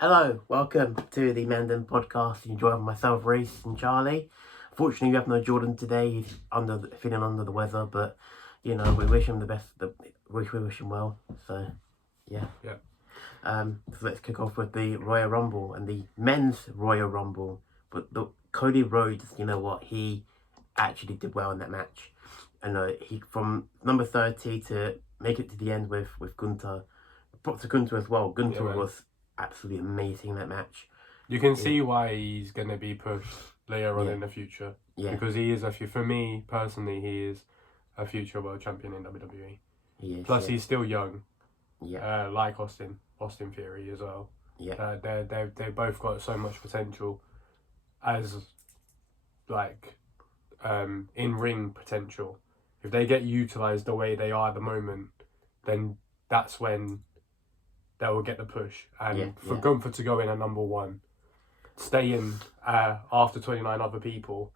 Hello, welcome to the Mendon podcast. You join myself, Reese, and Charlie. Fortunately, we have no Jordan today. He's feeling under the weather, but we wish him the best. We wish him well. So, yeah. So let's kick off with the Royal Rumble and the men's Royal Rumble. But Cody Rhodes, you know what? He actually did well in that match. And he from number 30 to make it to the end with Gunther. Props to Gunther as well. Gunther was absolutely amazing in that match. You can see why he's going to be pushed later on in the future. Yeah. Because he is for me personally, he is a future world champion in WWE. He is. Plus, he's still young. Yeah. Like Austin Theory as well. Yeah. They both got so much potential as in ring potential. If they get utilized the way they are at the moment, then that's when they will get the push. And for Gunther to go in at number one, stay in after 29 other people,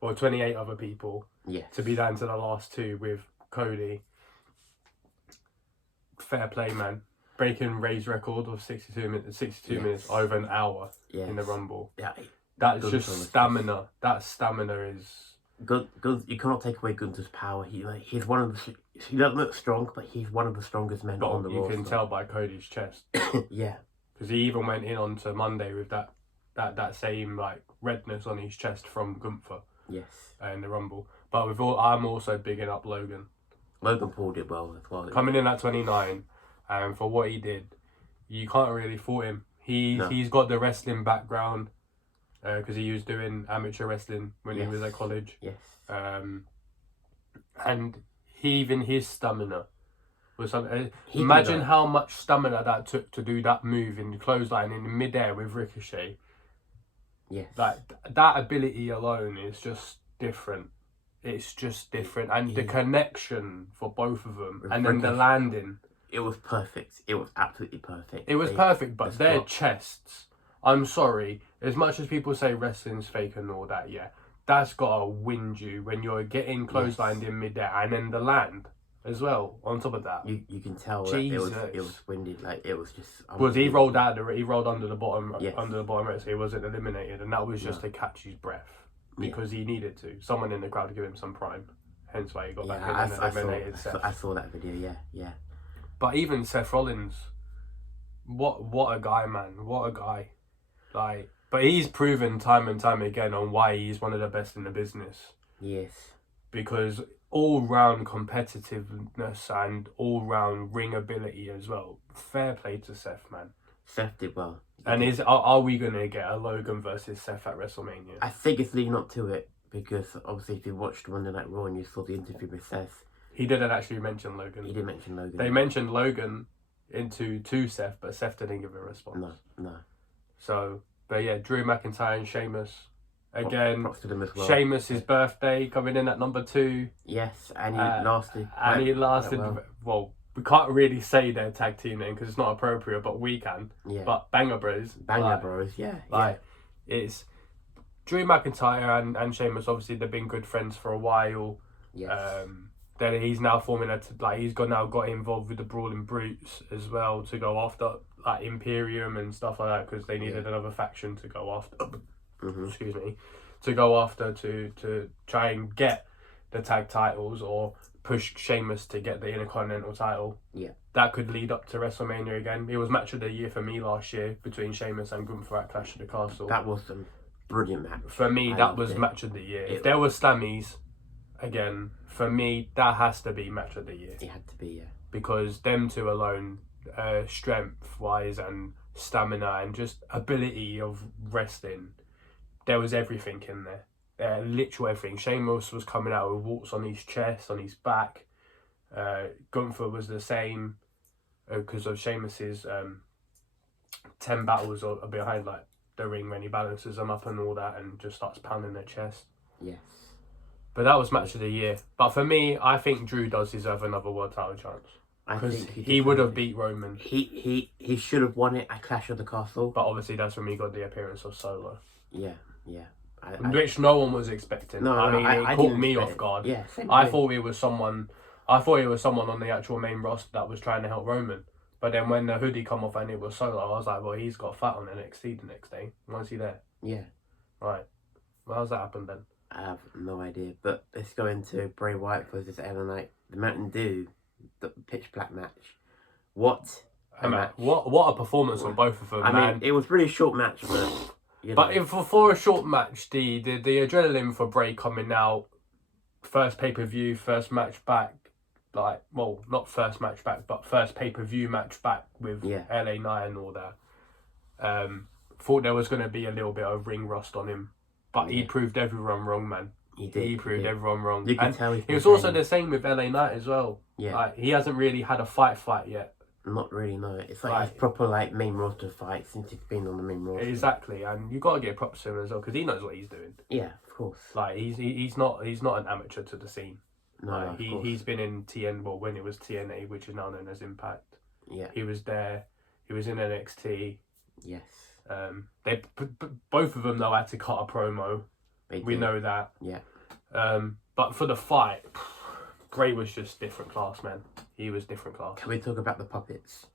or 28 other people, to be down to the last two with Cody, fair play, man. Breaking Ray's record of 62 minutes over an hour in the Rumble. Yeah. That's just stamina. That stamina is... You cannot take away Gunther's power. He's one of the... He doesn't look strong, but he's one of the strongest men on the roster. You can tell by Cody's chest. Yeah. Because he even went in onto Monday with that same redness on his chest from Gunther. Yes. In the Rumble. But I'm also bigging up Logan. Logan Paul did well as well. Coming in at 29, and for what he did, you can't really fault him. He's got the wrestling background. Because he was doing amateur wrestling when he was at college. Yes. And even his stamina was something. Imagine how much stamina that took to do that move in the clothesline in midair with Ricochet. Yes. That ability alone is just different. It's just different. And the connection for both of them. And then the landing. It was perfect. It was absolutely perfect. It was perfect, but their chests... I'm sorry, as much as people say wrestling's fake and all that, that's gotta wind you when you're getting clotheslined in midair, and then the land as well on top of that. You can tell that it was winded, it was just. Because he rolled under the bottom rope, so he wasn't eliminated, and that was just to catch his breath because he needed to. Someone in the crowd to give him some prime, hence why he got back in and eliminated Seth. I saw that video, yeah. But even Seth Rollins, what a guy, man! What a guy. But he's proven time and time again on why he's one of the best in the business. Yes. Because all-round competitiveness and all-round ring ability as well. Fair play to Seth, man. Seth did well. And are we going to get a Logan versus Seth at WrestleMania? I think it's leading up to it, because obviously if you watched Monday Night Raw and you saw the interview with Seth... He didn't actually mention Logan. He didn't mention Logan. They mentioned Logan to Seth, but Seth didn't give a response. No. So, but yeah, Drew McIntyre and Sheamus. Again, props to them as well. Sheamus' birthday coming in at number 2. Yes, and he lasted. Well, we can't really say their tag team name because it's not appropriate, but we can. Yeah. But Banger Bros. It's Drew McIntyre and Sheamus. Obviously, they've been good friends for a while. Yes. Then he's now forming he's now got involved with the Brawling Brutes as well to go after Imperium and stuff like that because they needed another faction to go after. Excuse me, to go after to try and get the tag titles or push Sheamus to get the Intercontinental title. Yeah, that could lead up to WrestleMania again. It was match of the year for me last year between Sheamus and Gunther at Clash of the Castle. That was a brilliant match. For me, that was match of the year. If there was Slammies, again, for me, that has to be match of the year. It had to be, yeah. Because them two alone, strength-wise and stamina and just ability of wrestling, there was everything in there. Literal everything. Sheamus was coming out with warts on his chest, on his back. Gunther was the same because of Sheamus's 10 battles behind the ring when he balances them up and all that and just starts pounding their chest. Yes. But that was match of the year. But for me, I think Drew does deserve another world title chance. Because he would have beat Roman. He should have won it at Clash of the Castle. But obviously that's when we got the appearance of Solo. Yeah. Which no one was expecting. It caught me off guard. I thought it was someone on the actual main roster that was trying to help Roman. But then when the hoodie come off and it was Solo, I was like, well, he's got a fight on NXT the next day. Why is he there? Yeah. Right. Well, how's that happened then? I have no idea. But let's go into Bray Wyatt versus LA Knight. The Mountain Dew, the pitch black match. What a match. What a performance on both of them, I mean, it was a really short match, but... But for a short match, the adrenaline for Bray coming out, first pay-per-view, first match back, like, well, not first match back, but first pay-per-view match back with LA Knight and all that. Thought there was going to be a little bit of ring rust on him, but he proved everyone wrong, man. He did. He proved everyone wrong. You can tell it was also the same with LA Knight as well. Yeah. Like, he hasn't really had a fight yet. Not really, no. It's like his proper main roster fight since he's been on the main roster. Exactly, and you got to get props to him as well because he knows what he's doing. Yeah, of course. Like he's not an amateur to the scene. No, like, he's been in when it was TNA, which is now known as Impact. Yeah. He was there. He was in NXT. Yes. They both of them though had to cut a promo. We know that. Yeah. But for the fight, Bray was just different class, man. He was different class. Can we talk about the puppets?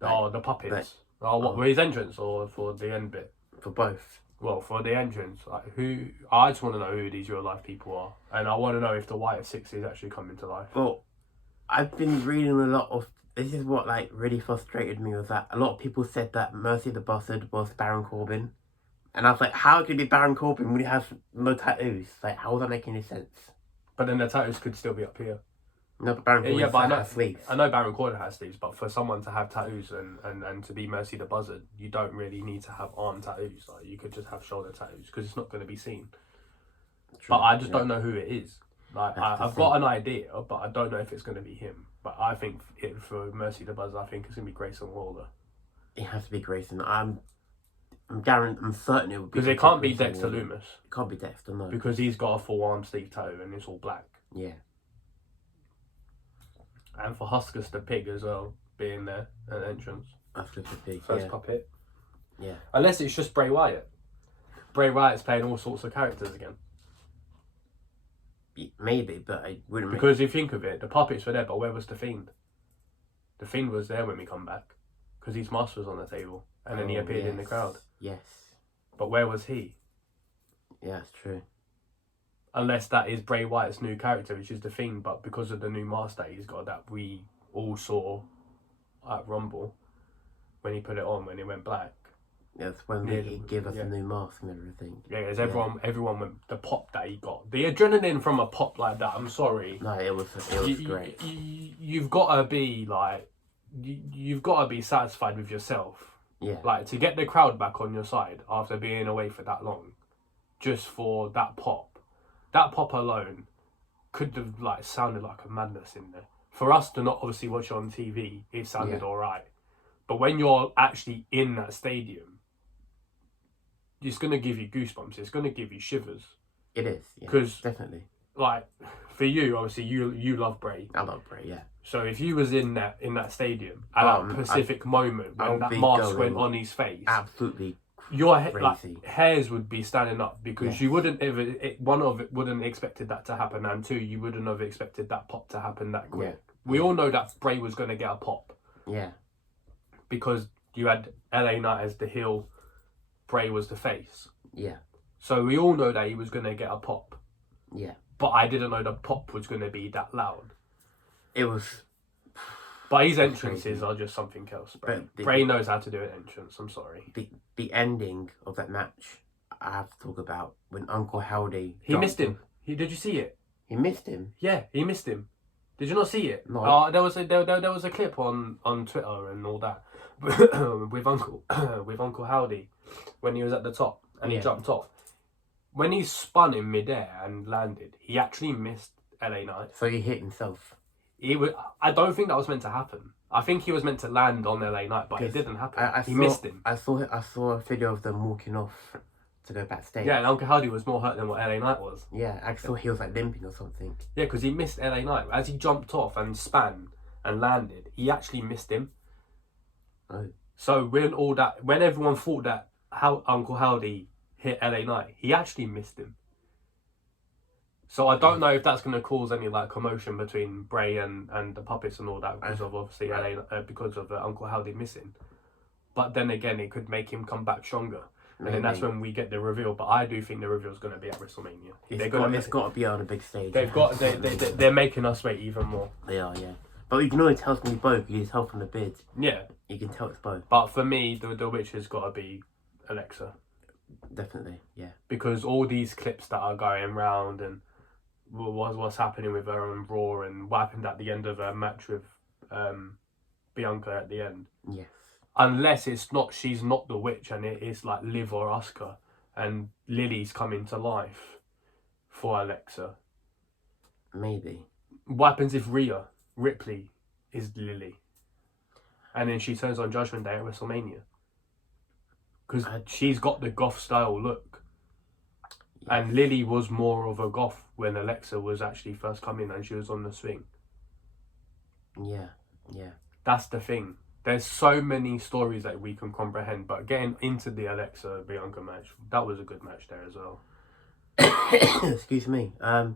The puppets. What for his entrance or for the end bit? For both. Well, for the entrance, I just want to know who these real life people are, and I want to know if the White Six is actually coming to life. Well, I've been reading a lot of. This is what really frustrated me was that a lot of people said that Mercy the Buzzard was Baron Corbin, and I was like, how could it be Baron Corbin when he has no tattoos? Like, how does that make any sense? But then the tattoos could still be up here. No, but Baron Corbin has sleeves. I know Baron Corbin has sleeves, but for someone to have tattoos and to be Mercy the Buzzard, you don't really need to have arm tattoos. Like, you could just have shoulder tattoos because it's not going to be seen. True, but I just don't know who it is. Like, I've got an idea, but I don't know if it's going to be him. But I think for Mercy the Buzzard, I think it's going to be Grayson Waller. It has to be Grayson. I'm certain it would be. Because it can't be Dexter Lumis. It can't be Dexter, no. Because he's got a full arm sleeve tattoo and it's all black. Yeah. And for Huskers the Pig as well, being there at the entrance. Huskers the Pig, First puppet. Yeah. Unless it's just Bray Wyatt. Bray Wyatt's playing all sorts of characters again. Maybe, but I wouldn't... Because if you think of it, the puppets were there, but where was the Fiend? The Fiend was there when we come back. Because his mask was on the table. And then he appeared in the crowd. Yes. But where was he? Yeah, that's true. Unless that is Bray Wyatt's new character, which is the Fiend, but because of the new mask that he's got that we all saw at Rumble, when he put it on, when it went black. That's when he gave us a new mask and everything. Yeah, because everyone went, the pop that he got. The adrenaline from a pop like that, I'm sorry. No, it was great. You've got to be like, you've got to be satisfied with yourself. Yeah. Like, to get the crowd back on your side after being away for that long, just for that pop. That pop alone could have sounded like a madness in there. For us to not obviously watch it on TV, it sounded alright. But when you're actually in that stadium, it's going to give you goosebumps. It's going to give you shivers. It is, yeah. Because, definitely. Like, for you, obviously, you love Bray. I love Bray, yeah. So if you was in that stadium at that specific moment when that mask went on his face, absolutely. Your hairs would be standing up because you wouldn't wouldn't expected that to happen, and two, you wouldn't have expected that pop to happen that quick. Yeah. We all know that Bray was going to get a pop. Yeah. Because you had LA Knight as the heel, Bray was the face. Yeah. So we all know that he was going to get a pop. Yeah. But I didn't know the pop was going to be that loud. It was. But his entrances are just something else. Bray knows how to do an entrance. I'm sorry. The ending of that match, I have to talk about when Uncle Howdy. He missed him. Did you see it? He missed him. Yeah, he missed him. Did you not see it? No. There was a clip on Twitter and all that with Uncle Howdy when he was at the top and he jumped off. When he spun in midair and landed, he actually missed LA Knight. So he hit himself. I don't think that was meant to happen. I think he was meant to land on LA Knight, but it didn't happen. He missed him. I saw a video of them walking off to go backstage. Yeah, and Uncle Howdy was more hurt than what LA Knight was. Yeah, I saw he was limping or something. Yeah, because he missed LA Knight. As he jumped off and span and landed, he actually missed him. Oh. So when everyone thought that Uncle Howdy hit LA Knight, he actually missed him. So I don't know if that's going to cause any like commotion between Bray and the puppets and all that because of obviously because of Uncle Howdy missing. But then again, it could make him come back stronger. And then that's when we get the reveal. But I do think the reveal is going to be at WrestleMania. It's got to be on a big stage. They're making us wait even more. They are, yeah. But you can always tell it's going to be both. You can tell from the bid. Yeah. You can tell it's both. But for me, the witch has got to be Alexa. Definitely, yeah. Because all these clips that are going round and what's happening with her on Raw and what happened at the end of her match with Bianca at the end. Yes. Unless she's not the witch and it is like Liv or Asuka and Lily's coming to life for Alexa. Maybe. What happens if Ripley is Lily? And then she turns on Judgment Day at WrestleMania? Because she's got the goth style look. Yes. And Lily was more of a goth when Alexa was actually first coming and she was on the swing. Yeah. That's the thing. There's so many stories that we can comprehend, but getting into the Alexa Bianca match, that was a good match there as well. Excuse me.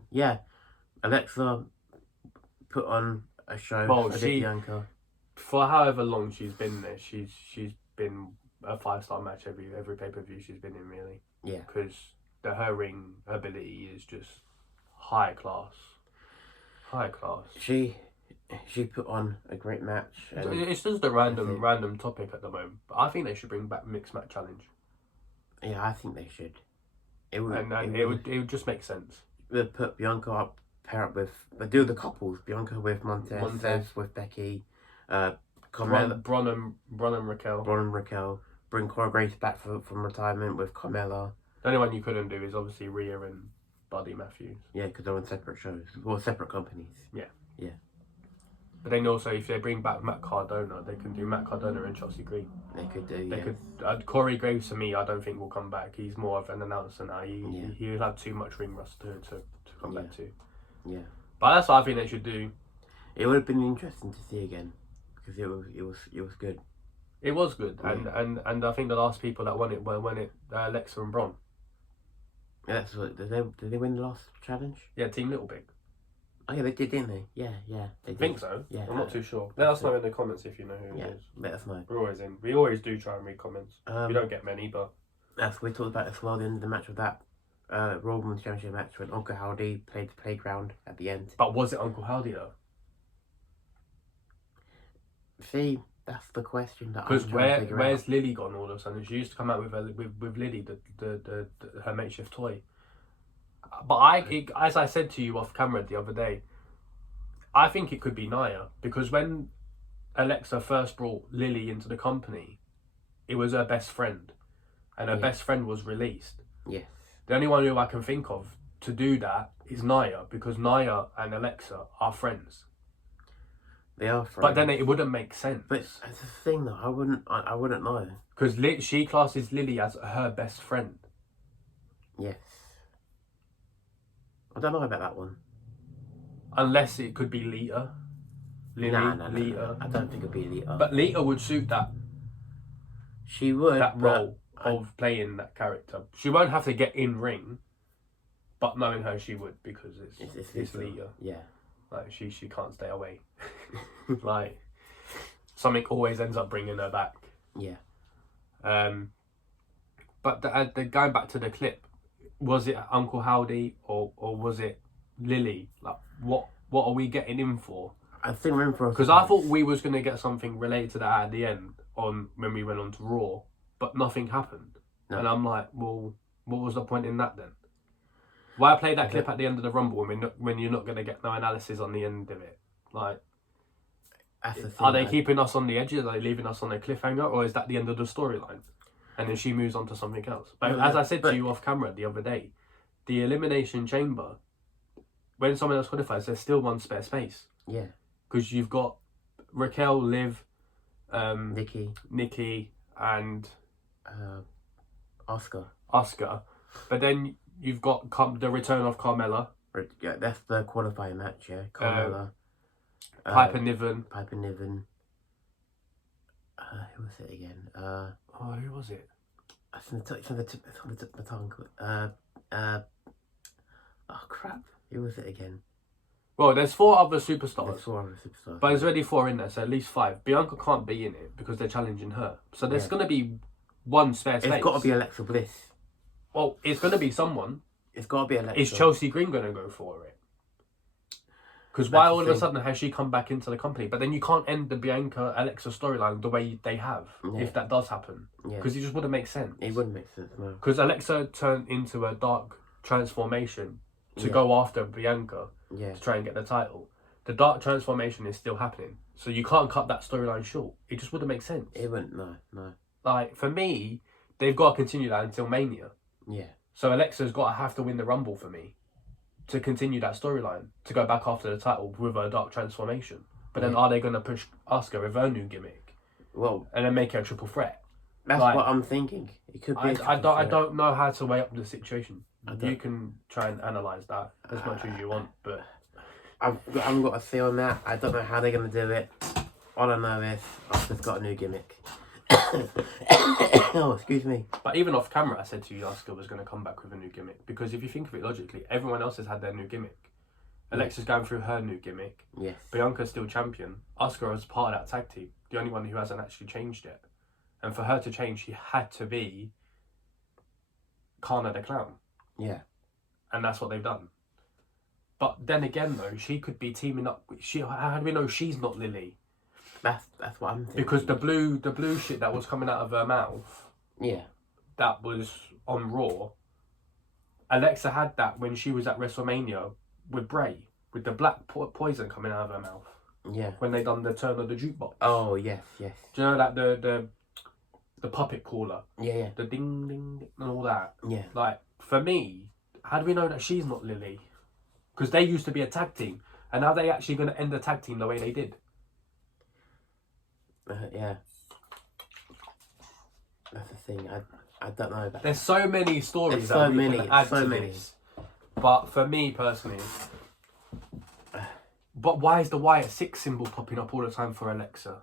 Yeah. Alexa put on a show for Bianca. For however long she's been there, she's been a 5-star match every pay-per-view she's been in, really. Yeah. Because her ring ability is just high class. She put on a great match. It's just a random topic at the moment. But I think they should bring back Mixed Match Challenge. Yeah, I think they should. It would just make sense. They'd put Bianca up, pair up with... They do the couples. Bianca with Montez. Seth with Becky. Carmella. Bron and Raquel. Bring Cora Grace back from retirement with Carmella. The only one you couldn't do is obviously Rhea and Buddy Matthews. Yeah, because they're on separate shows. Or separate companies. Yeah. But then also, if they bring back Matt Cardona, they can do Matt Cardona and Chelsea Green. They could. Corey Graves, to me, I don't think will come back. He's more of an announcer now. He'll have too much ring rust to come back to. Yeah. But that's what I think they should do. It would have been interesting to see again because it was good. It was good, and I think the last people that won it were Alexa and Braun. Yeah, that's what did they win the last challenge? Yeah, Team Little Big. Oh yeah, they did, didn't they? Yeah, they did. I think so. Yeah, I'm not too sure. Let us know in the comments if you know who it is. Let us know. We're always in. We always do try and read comments. We don't get many, but that's we talked about as well. The end of the match with that Raw Women's Championship match when Uncle Howdy played the playground at the end. But was it Uncle Howdy though? See, that's the question that because where's Lily gone all of a sudden? She used to come out with Lily, the her makeshift toy. But as I said to you off camera the other day, I think it could be Nia because when Alexa first brought Lily into the company, it was her best friend, and her best friend was released. Yes. The only one who I can think of to do that is Nia because Nia and Alexa are friends. They are friends. But then it wouldn't make sense. But that's the thing though, I wouldn't know. Because she classes Lily as her best friend. Yes. I don't know about that one. Unless it could be Lita. Lily, Lita. No. I don't think it'd be Lita. But Lita would suit that. She would. That role of playing that character. She won't have to get in ring, but knowing her, she would because it's Lita. Yeah. Like she can't stay away. Like something always ends up bringing her back. Yeah. But the going back to the clip, was it Uncle Howdy or was it Lily? Like what are we getting in for? I think we're in for because I thought we was gonna get something related to that at the end when we went on to Raw, but nothing happened. No. And I'm like, well, what was the point in that then? Why play that clip at the end of the Rumble when you're not gonna get no analysis on the end of it? Like, are they keeping us on the edges? Are they leaving us on a cliffhanger, or is that the end of the storyline? And then she moves on to something else. But as I said to you off camera the other day, the Elimination Chamber, when someone else qualifies, there's still one spare space. Yeah. Because you've got Raquel, Liv, Nikki, and Asuka. But then you've got the return of Carmella. Yeah, that's the qualifying match. Yeah, Carmella. Piper Niven. Who was it again? Who was it? It's on the tip of my tongue. Oh crap! Who was it again? Well, there's 4 other superstars. There's 4 other superstars. But there's already 4 in there, so at least 5. Bianca can't be in it because they're challenging her. So there's going to be one spare space. It's got to be Alexa Bliss. Well, it's going to be someone. It's got to be Alexa. Is Chelsea Green going to go for it? Because why all of a sudden has she come back into the company? But then you can't end the Bianca-Alexa storyline the way they have, if that does happen. Because it just wouldn't make sense. It wouldn't make sense, no. Because Alexa turned into a dark transformation to go after Bianca to try and get the title. The dark transformation is still happening. So you can't cut that storyline short. It just wouldn't make sense. It wouldn't, no. Like, for me, they've got to continue that until Mania. Yeah. So Alexa's got to have to win the Rumble for me to continue that storyline, to go back after the title with a dark transformation. But then are they going to push Asuka with her new gimmick? Well, and then make her a triple threat? That's what I'm thinking. It could be I don't know how to weigh up the situation. You can try and analyse that as much as you want, but I haven't got a say on that. I don't know how they're going to do it. All I know is Asuka's got a new gimmick. Oh, excuse me. But even off camera, I said to you, Asuka was going to come back with a new gimmick. Because if you think of it logically, everyone else has had their new gimmick. Alexa's going through her new gimmick. Yes. Bianca's still champion. Asuka was part of that tag team. The only one who hasn't actually changed yet. And for her to change, she had to be Kana the Clown. Yeah. And that's what they've done. But then again, though, she could be teaming up. How do we know she's not Lily? That's what I'm thinking. Because the blue shit that was coming out of her mouth, that was on Raw. Alexa had that when she was at WrestleMania with Bray, with the black poison coming out of her mouth. Yeah. When they done the turn of the jukebox. Oh yes. Do you know that the puppet caller? Yeah. The ding ding and all that. Yeah. Like, for me, how do we know that she's not Lily? Because they used to be a tag team, and now they actually going to end the tag team the way they did. Yeah. That's the thing. I don't know about. There's so many stories There's so many. Can add to this. But for me personally, but why is the Wyatt 6 symbol popping up all the time for Alexa?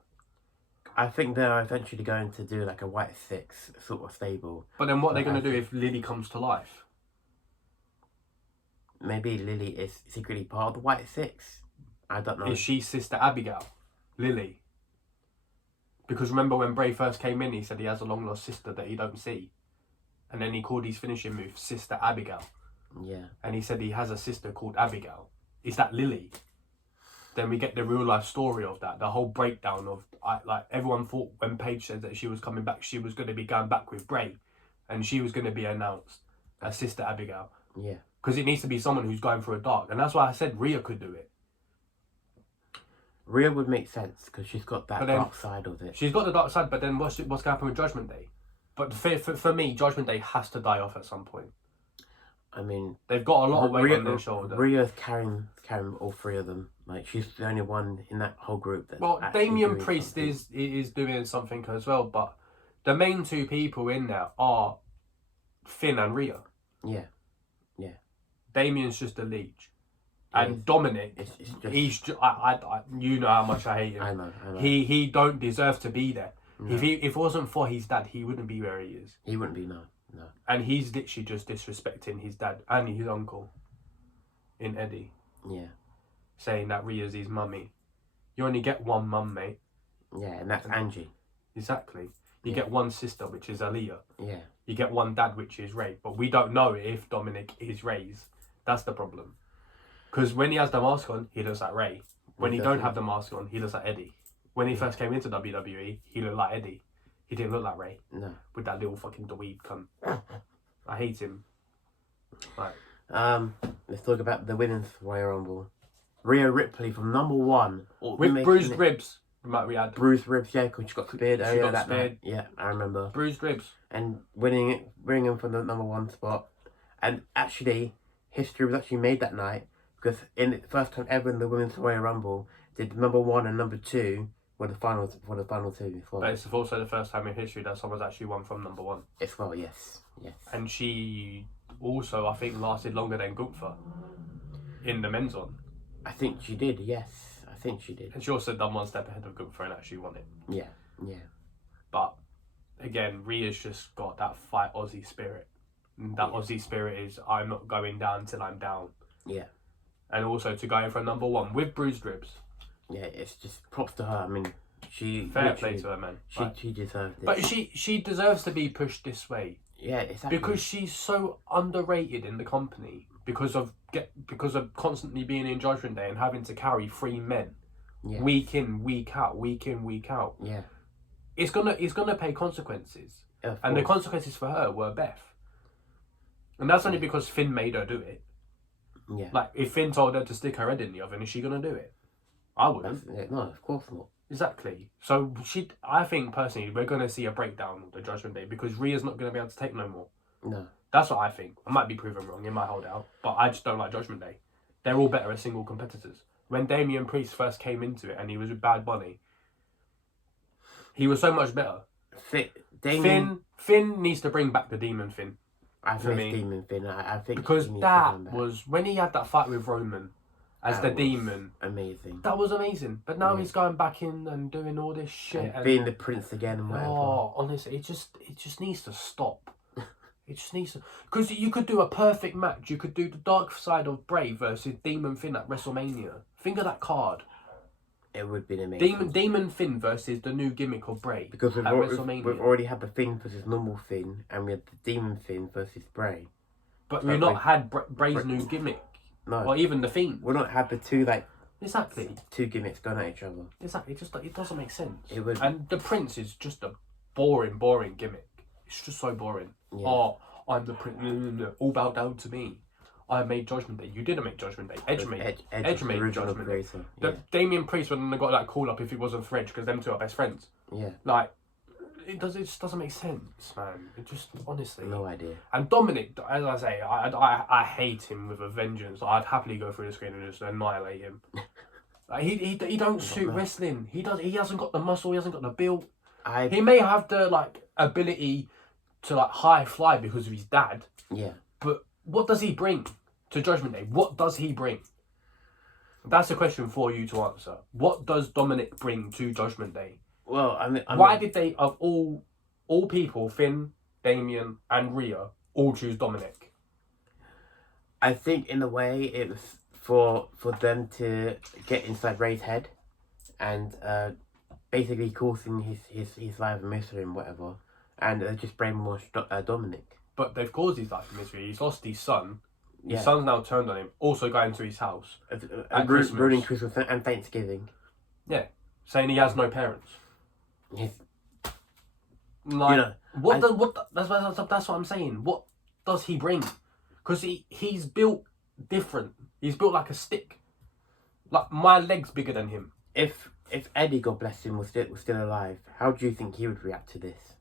I think they're eventually going to do like a White 6 sort of stable. But then what are they going to do if Lily comes to life? Maybe Lily is secretly part of the White 6. I don't know. Is she Sister Abigail? Lily? Because remember when Bray first came in, he said he has a long lost sister that he don't see. And then he called his finishing move Sister Abigail. Yeah. And he said he has a sister called Abigail. Is that Lily? Then we get the real life story of that. The whole breakdown of, like, everyone thought when Paige said that she was coming back, she was going to be going back with Bray. And she was going to be announced as Sister Abigail. Yeah. Because it needs to be someone who's going through a dark. And that's why I said Rhea could do it. Rhea would make sense because she's got that dark side of it. She's got the dark side, but then what's going to happen with Judgment Day? But for me, Judgment Day has to die off at some point. I mean, they've got a lot of weight on their shoulder. Rhea's carrying all 3 of them. Like, she's the only one in that whole group that. Well, Damian Priest is doing something as well, but the main 2 people in there are Finn and Rhea. Yeah. Damian's just a leech. And Dominic, he's you know how much I hate him. I know. He don't deserve to be there. No. If it wasn't for his dad, he wouldn't be where he is. He wouldn't be, no. And he's literally just disrespecting his dad and his uncle in Eddie. Yeah. Saying that Rhea's his mummy. You only get one mum, mate. Yeah, and that's Angie. Exactly. You get one sister, which is Aaliyah. Yeah. You get one dad, which is Ray. But we don't know if Dominic is Ray's. That's the problem. Because when he has the mask on, he looks like Ray. When he don't have the mask on, he looks like Eddie. When he first came into WWE, he looked like Eddie. He didn't look like Ray. No. With that little fucking dweeb cunt. I hate him. Right. Let's talk about the women's Royal Rumble. Rhea Ripley from number 1. With bruised ribs. We had. Bruised ribs, yeah, because she got speared earlier that speared. night. Yeah, I remember. Bruised ribs. And bringing him from the number 1 spot. And actually, history was actually made that night. Because in the first time ever in the Women's Royal Rumble, did number 1 and number 2 were the final 2 as well. But it's also the first time in history that someone's actually won from number 1. As well, yes. And she also, I think, lasted longer than Gunther in the men's one. I think she did, yes. I think she did. And she also done one step ahead of Gunther and actually won it. Yeah. But again, Rhea's just got that fight Aussie spirit. And that Aussie spirit is, I'm not going down till I'm down. Yeah. and also to go in for a number 1 with bruised ribs. Yeah, it's just props to her. I mean, she Fair play to her, man. She deserved it. But she deserves to be pushed this way. Yeah, exactly. Because she's so underrated in the company because of constantly being in Judgment Day and having to carry 3 men, week in, week out, week in, week out. Yeah, it's gonna pay consequences, and the consequences for her were Beth, and that's only because Finn made her do it. Yeah, like if Finn told her to stick her head in the oven, is she gonna do it? I wouldn't. No, of course not. Exactly. So I think personally we're gonna see a breakdown of the Judgment Day because Rhea's not gonna be able to take no more. No. That's what I think. I might be proven wrong. It might hold out. But I just don't like Judgment Day. They're all better as single competitors. When Damian Priest first came into it and he was with Bad Bunny, he was so much better. Finn needs to bring back the Demon Finn. I think it's Demon Finn. I think because that was when he had that fight with Roman as the Demon. Amazing. That was amazing. But now he's going back in and doing all this shit and being the prince again and whatever. Oh, honestly, it just needs to stop. It just needs to, because you could do a perfect match. You could do the dark side of Bray versus Demon Finn at WrestleMania. Think of that card. It would be amazing. Demon Finn versus the new gimmick of Bray. Because we've already had the Finn versus normal Finn, and we had the Demon Finn versus Bray. But we've not had Bray's new gimmick. No. Or even the Fiend. We've not had the two exactly 2 gimmicks going at each other. Exactly. It doesn't make sense. It would. And the Prince is just a boring gimmick. It's just so boring. Yeah. Oh, I'm the Prince. No. All bow down to me. I made Judgment Day. You didn't make Judgment Day. Edge made Judgment Day. Yeah. Damian Priest wouldn't have got that call up if he wasn't for Edge because them two are best friends. Yeah. It just doesn't make sense, man. It just honestly. No idea. And Dominic, as I say, I hate him with a vengeance. I'd happily go through the screen and just annihilate him. He don't suit wrestling. He hasn't got the muscle. He hasn't got the build. He may have the ability to high fly because of his dad. Yeah. But what does he bring to Judgment Day? What does he bring? That's a question for you to answer. What does Dominic bring to Judgment Day? Well, why did they, of all people, Finn, Damian, and Rhea, all choose Dominic? I think in a way it was for them to get inside Ray's head, and basically causing his life a misery and whatever, and just brainwash Dominic. But they've caused his life a misery. He's lost his son. His son's now turned on him. Also going to his house at Christmas. Ruining Christmas and Thanksgiving. Yeah, saying he has no parents. Yes. That's what I'm saying. What does he bring? Because he's built different. He's built like a stick. Like my leg's bigger than him. If Eddie, God bless him, was still alive, how do you think he would react to this?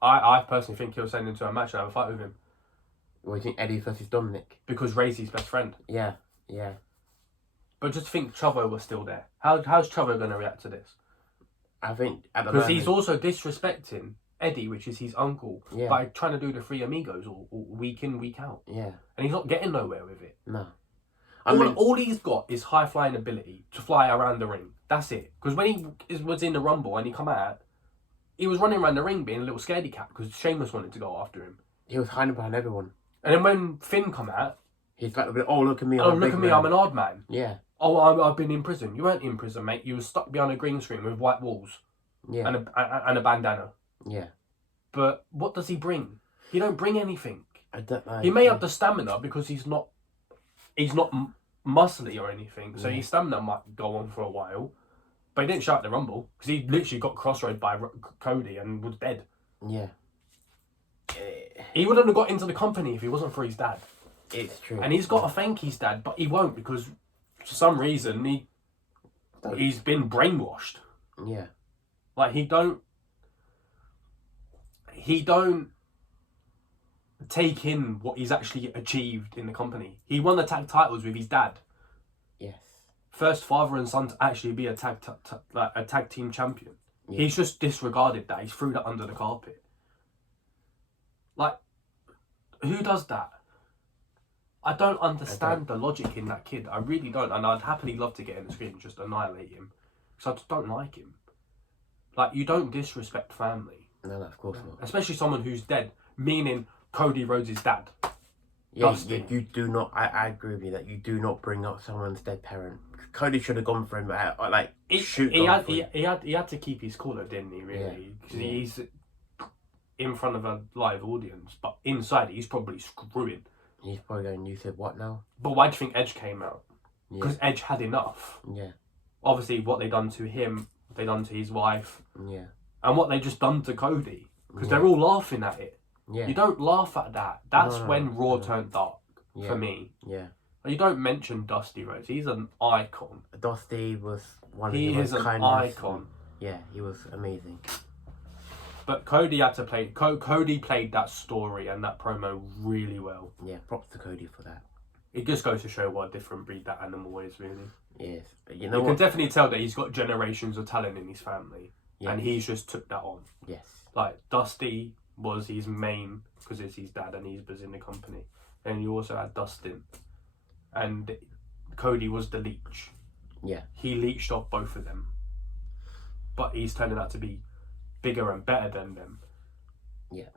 I personally think he'll send him to a match and have a fight with him. What do you think, Eddie versus Dominic? Because Ray's his best friend. Yeah. But just think Chavo was still there. How's Chavo going to react to this? I think because he's also disrespecting Eddie, which is his uncle, by trying to do the Three Amigos all week in, week out. Yeah. And he's not getting nowhere with it. No. All he's got is high flying ability to fly around the ring. That's it. Because when he was in the Rumble and he come out, he was running around the ring being a little scaredy cat because Sheamus wanted to go after him. He was hiding behind everyone. And then when Finn come out, he's like, oh, look at me. Oh, look at me, I'm an odd man. Yeah. Oh, I've been in prison. You weren't in prison, mate. You were stuck behind a green screen with white walls. Yeah. And a bandana. Yeah. But what does he bring? He don't bring anything. I don't know. He may have the stamina because he's not muscly or anything. So his stamina might go on for a while. But he didn't show up the Rumble because he literally got crossroad by Cody and was dead. Yeah. He wouldn't have got into the company if he wasn't for his dad. It's true. And he's got to thank his dad, but he won't because for some reason he's been brainwashed. Yeah. Like he don't take in what he's actually achieved in the company. He won the tag titles with his dad. Yes. First father and son to actually be a tag team champion. Yeah. He's just disregarded that. He's threw that under the carpet. Like, who does that? I don't understand the logic in that kid. I really don't. And I'd happily love to get in the screen and just annihilate him. Because I just don't like him. Like, you don't disrespect family. No, of course not. Especially someone who's dead. Meaning Cody Rhodes' dad. Yeah, Dusty. you do not. I agree with you that you do not bring up someone's dead parent. Cody should have gone for him. He had to keep his cool, didn't he? Really, because he's in front of a live audience, but inside he's probably screwing. He's probably going, you said what now? But why do you think Edge came out? Because Yeah. Edge had enough. Yeah. Obviously, what they done to him, they done to his wife, Yeah. and what they just done to Cody. Because they're all laughing at it. Yeah. You don't laugh at that. That's No, when Raw no. turned dark Yeah. for me. Yeah. You don't mention Dusty Rhodes. He's an icon. Dusty was one of the He most is an kindest. icon. Yeah, he was amazing. But Cody had to play. Cody played that story and that promo really well. Yeah, props to Cody for that. It just goes to show what a different breed that animal is, really. Yes, but you You know can what? definitely tell that he's got generations of talent in his family, Yes. and he's just took that on. Yes. Like Dusty was his main because it's his dad and he was in the company, and you also had Dustin, and Cody was the leech. Yeah. He leached off both of them, but he's turning out to be bigger and better than them. Yeah.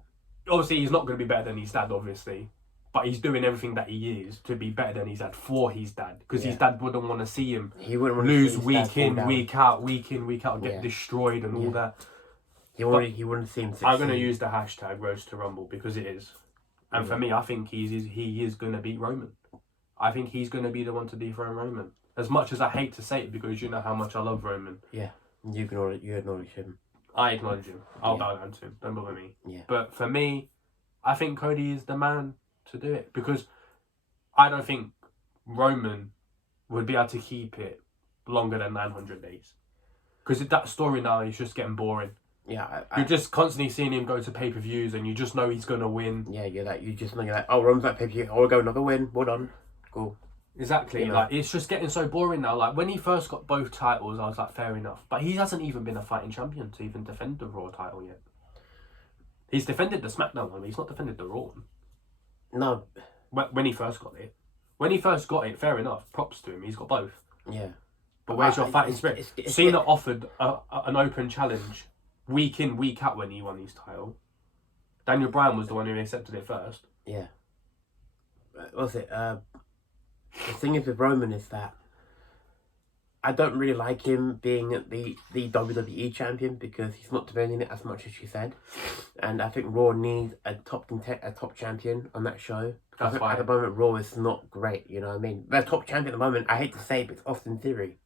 Obviously, he's not going to be better than his dad, obviously, but he's doing everything that he is to be better than his dad for his dad, because his dad wouldn't want to see him He wouldn't want lose to see his dad week fall in, down. week out, get destroyed and all that. He wouldn't see him succeed. I'm going to use the hashtag Roast to Rumble because it is. And for me, I think he is going to beat Roman. I think he's going to be the one to dethrone Roman. As much as I hate to say it, because you know how much I love Roman. Yeah, you acknowledge him. I acknowledge him. I'll bow down to him. Don't bother me. Yeah. But for me, I think Cody is the man to do it. Because I don't think Roman would be able to keep it longer than 900 days. Because that story now is just getting boring. Yeah, You're just constantly seeing him go to pay-per-views and you just know he's going to win. Yeah, you're like, oh, Roman's at pay-per-view. Oh, we'll go another win. Well done. Cool. Exactly. You know. Like, it's just getting so boring now. Like, when he first got both titles, I was like, fair enough. But he hasn't even been a fighting champion to even defend the Raw title yet. He's defended the SmackDown one, but he's not defended the Raw one. No. When he first got it. When he first got it, fair enough. Props to him. He's got both. Yeah. But where's your fighting spirit? Cena offered an open challenge week in, week out when he won his title. Daniel Bryan was the one who accepted it first. Yeah. What was it? The thing is with Roman is that I don't really like him being the WWE champion because he's not defending it as much as you said, and I think Raw needs a top champion on that show. That's why at the moment Raw is not great. You know what I mean? The top champion at the moment, I hate to say it, but it's Austin Theory.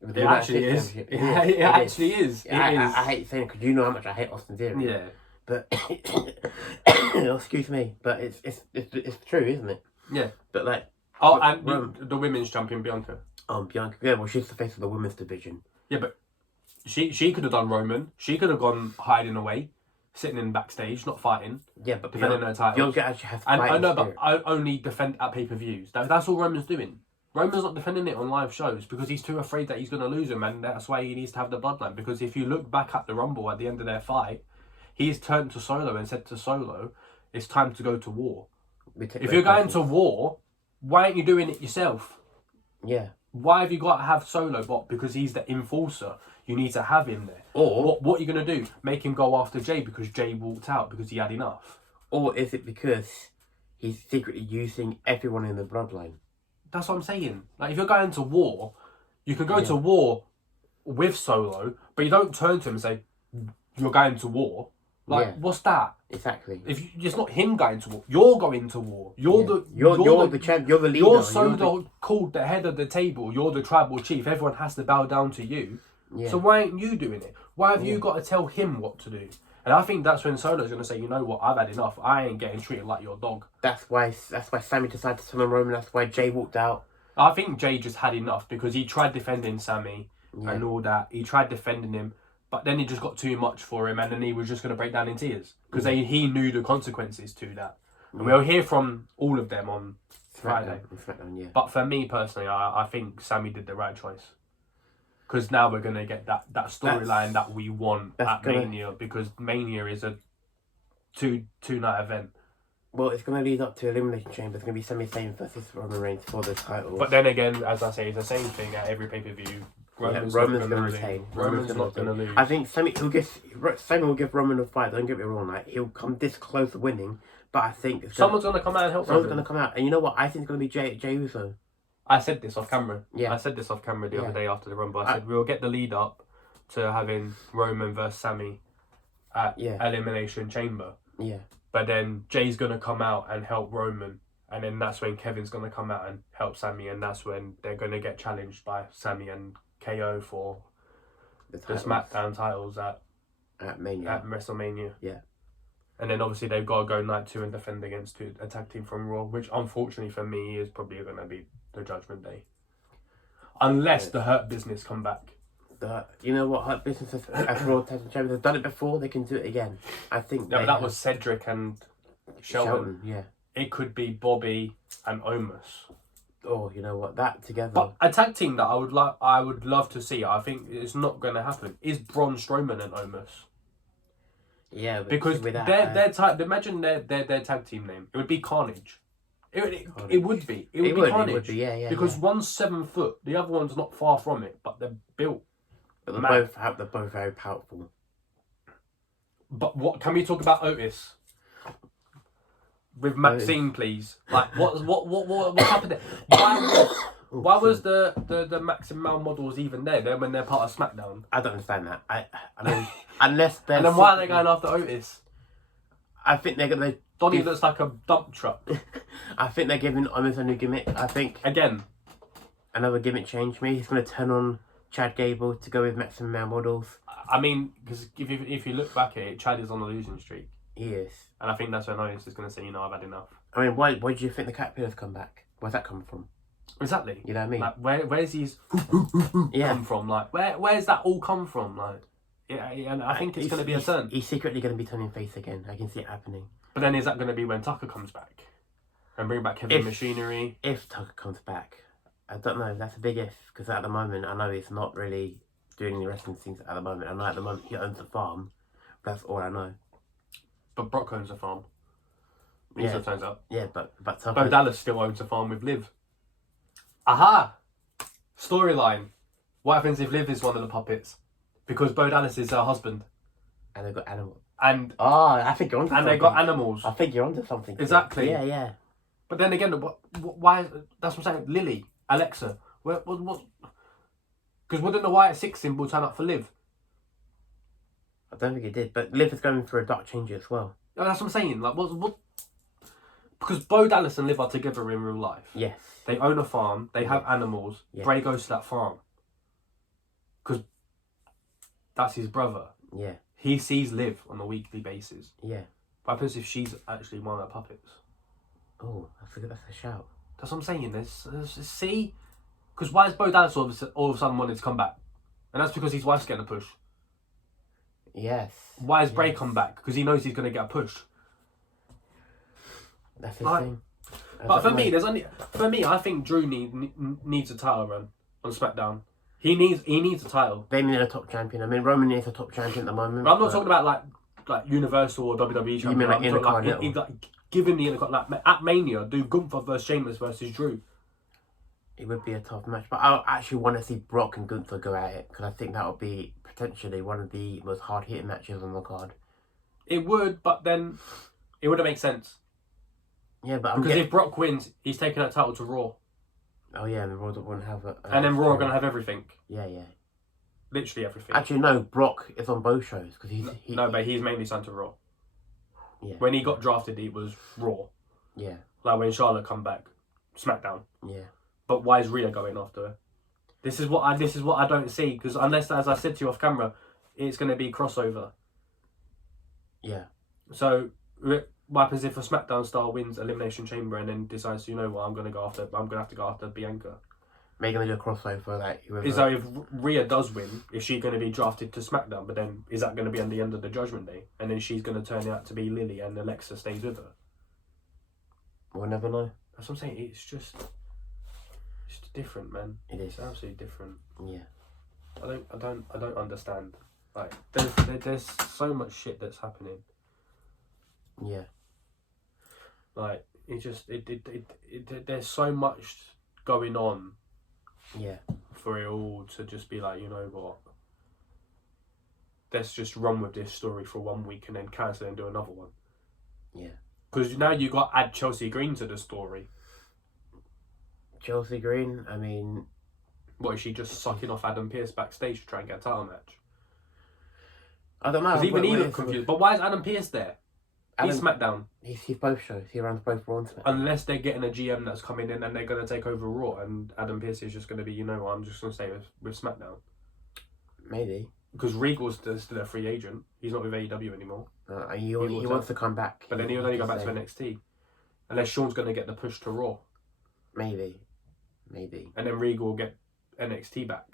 It actually is. It actually is. I hate saying it because you know how much I hate Austin Theory. Yeah. But excuse me, but it's true, isn't it? Yeah. But like, oh, and the women's champion Bianca. Bianca. Yeah, well, she's the face of the women's division. Yeah, but she could have done Roman. She could have gone hiding away, sitting in backstage, not fighting. Yeah, but defending her title. Bianca actually has and I know, spirit. but I only defend at pay-per-views. That's all Roman's doing. Roman's not defending it on live shows because he's too afraid that he's going to lose him, and that's why he needs to have the bloodline. Because if you look back at the Rumble at the end of their fight, he's turned to Solo and said to Solo, "It's time to go to war." If you're going to war, why aren't you doing it yourself? Yeah. Why have you got to have Solo? But because he's the enforcer, you need to have him there. Or what are you going to do? Make him go after Jay because Jay walked out because he had enough? Or is it because he's secretly using everyone in the bloodline? That's what I'm saying. Like, if you're going to war, you can go to war with Solo, but you don't turn to him and say, "You're going to war." Like, what's that? Exactly. It's not him going to war. You're going to war. You're the champ. You're the leader. You're so called the head of the table. You're the tribal chief. Everyone has to bow down to you. Yeah. So why ain't you doing it? Why have you got to tell him what to do? And I think that's when Solo's going to say, "You know what? I've had enough. I ain't getting treated like your dog." That's why Sammy decided to turn on Roman. That's why Jay walked out. I think Jay just had enough because he tried defending Sammy and all that. He tried defending him, but then it just got too much for him, and then he was just going to break down in tears because he knew the consequences to that. And we'll hear from all of them on Friday. SmackDown, But for me personally, I think Sammy did the right choice. Because now we're going to get that storyline that we want at Mania, because Mania is a two-night event. Well, it's going to lead up to Elimination Chamber. It's going to be Sami Zayn versus Roman Reigns for the title. But then again, as I say, it's the same thing at every pay-per-view. Roman's Roman's not going gonna to retain. lose. Roman's not gonna lose. I think Sammy will give Roman a fight. Don't get me wrong. Like he'll come this close to winning, but I think Someone's gonna come out and help. Someone's gonna come out, and you know what? I think it's gonna be Jey Uso. I said this off camera. Yeah. I said this off camera the other day after the Rumble. I said we'll get the lead up to having Roman versus Sammy at Elimination Chamber. Yeah. But then Jay's gonna come out and help Roman, and then that's when Kevin's gonna come out and help Sammy, and that's when they're gonna get challenged by Sammy and KO for the SmackDown titles at WrestleMania. Yeah. And then obviously they've got to go night 2 and defend against a tag team from Raw, which unfortunately for me is probably going to be the Judgment Day, unless the Hurt Business come back. You know what? Hurt Business as Raw Tag Team Champions have done it before. They can do it again. I think. No, but that was Cedric and Shelton. Yeah. It could be Bobby and Omos. Oh, you know what? That together. But a tag team that I would love to see. I think it's not going to happen. Is Braun Strowman and Omos? Yeah, because imagine their tag team name. It would be Carnage. It would be. It would be Carnage. It would be, yeah. Because one's 7 foot, the other one's not far from it, but they're built. But they're both very powerful. But what can we talk about Otis? With Maxine, please. Like what happened there? Why was the Maxim male models even there when they're part of SmackDown? I don't understand that. I mean, unless they're. And then why are they going after Otis? I think they're gonna. Donnie looks like a dump truck. I think they're giving Otis a new gimmick. I think again, another gimmick change. Maybe he's gonna turn on Chad Gable to go with Maxim male models. I mean, because if you look back at it, Chad is on a losing streak. He is. And I think that's when Otis is going to say, I've had enough. I mean, why do you think the Caterpillars come back? Where's that come from? Exactly. You know what I mean? Like, where's his come from? Like, where's that all come from? Like, yeah, and I think it's going to be a turn. He's secretly going to be turning face again. I can see it happening. But then is that going to be when Tucker comes back? And bring back Heavy Machinery? If Tucker comes back. I don't know. That's a big if. Because at the moment, I know he's not really doing the wrestling scenes at the moment. I know at the moment he owns a farm. That's all I know. But Brock owns a farm. He still turns up. Yeah, but Bo Dallas still owns a farm with Liv. Aha! Storyline. What happens if Liv is one of the puppets? Because Bo Dallas is her husband. And they've got animals. And I think you're onto something. And they got animals. I think you're onto something. Exactly. Yeah. But then again, why? That's what I'm saying. Lily, Alexa. What? Because wouldn't the Wyatt 6 symbol turn up for Liv? I don't think it did, but Liv is going through a dark change as well. That's what I'm saying. Like, what? Because Bo Dallas and Liv are together in real life. Yes. They own a farm. They have animals. Yeah. Bray goes to that farm. Because that's his brother. Yeah. He sees Liv on a weekly basis. Yeah. What happens if she's actually one of the puppets? Oh, that's a shout. That's what I'm saying. There's see? Because why is Bo Dallas all of a sudden wanting to come back? And that's because his wife's getting a push. Yes. Why has Bray come back? Because he knows he's going to get a push. That's his thing. But for me, I think Drew needs a title run on SmackDown. He needs a title. They need a top champion. I mean, Roman is a top champion at the moment. But I'm not talking about like Universal or WWE champion. You mean like Intercontinental? Given the Intercontinental, at Mania, do Gunther versus Sheamus versus Drew. It would be a tough match, but I actually want to see Brock and Gunther go at it because I think that would be potentially one of the most hard-hitting matches on the card. It would, but then it wouldn't make sense. Yeah, but because if Brock wins, he's taking that title to Raw. Oh yeah, and Raw won't have it. And then Raw are going to have everything. Yeah. Literally everything. Actually, no, Brock is on both shows because but he's mainly signed to Raw. Yeah. When he got drafted, he was Raw. Yeah. Like when Charlotte come back, SmackDown. Yeah. But why is Rhea going after her? This is what I don't see, because unless, as I said to you off camera, it's going to be crossover. Yeah. So what happens if a SmackDown star wins Elimination Chamber and then decides, I'm going to have to go after Bianca? Maybe going to do a crossover like whoever. So if Rhea does win, is she going to be drafted to SmackDown? But then is that going to be on the end of the Judgment Day? And then she's going to turn out to be Lily and Alexa stays with her? We'll never know. That's what I'm saying. It's just different, man. It is. It's absolutely different. Yeah. I don't understand. Like there's so much shit that's happening. Yeah. Like there's so much going on. Yeah. for it all to just be like, you know what? Let's just run with this story for 1 week and then cancel and do another one. Yeah. Because now you got to add Chelsea Green to the story. Chelsea Green, I mean... What, is she just sucking off Adam Pearce backstage to try and get a title match? I don't know. Because even he looked confused. But why is Adam Pearce there? He's SmackDown. He's both shows. He runs both Raw and SmackDown. Unless they're getting a GM that's coming in and they're going to take over Raw, and Adam Pearce is just going to be, you know what, I'm just going to stay with SmackDown. Maybe. Because Regal's still a free agent. He's not with AEW anymore. He wants to come back. But then he'll only go back to NXT. Unless Sean's going to get the push to Raw. Maybe. And then Regal will get NXT back.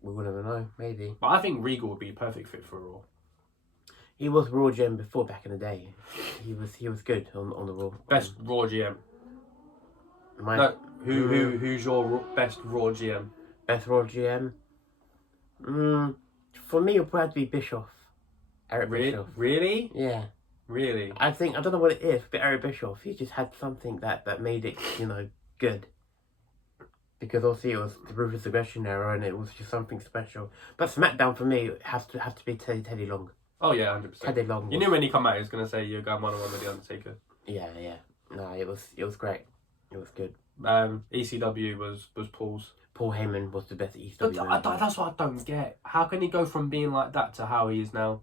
We will never know. Maybe. But I think Regal would be a perfect fit for Raw. He was Raw GM before, back in the day. He was good on the Raw. Best Raw GM. Who's your best Raw GM? Best Raw GM? For me, it would probably be Bischoff. Eric Bischoff. Really? Yeah. Really? I don't know what it is, but Eric Bischoff, he just had something that made it, good. Because obviously it was the Ruthless Aggression era and it was just something special. But SmackDown for me has to be Teddy Long. Oh yeah, 100%. Teddy Long. You knew when he come out, he was gonna say you're going 1-on-1 with the Undertaker. Yeah. No, it was great. It was good. ECW was Paul's. Paul Heyman was the best ECW. But that's what I don't get. How can he go from being like that to how he is now?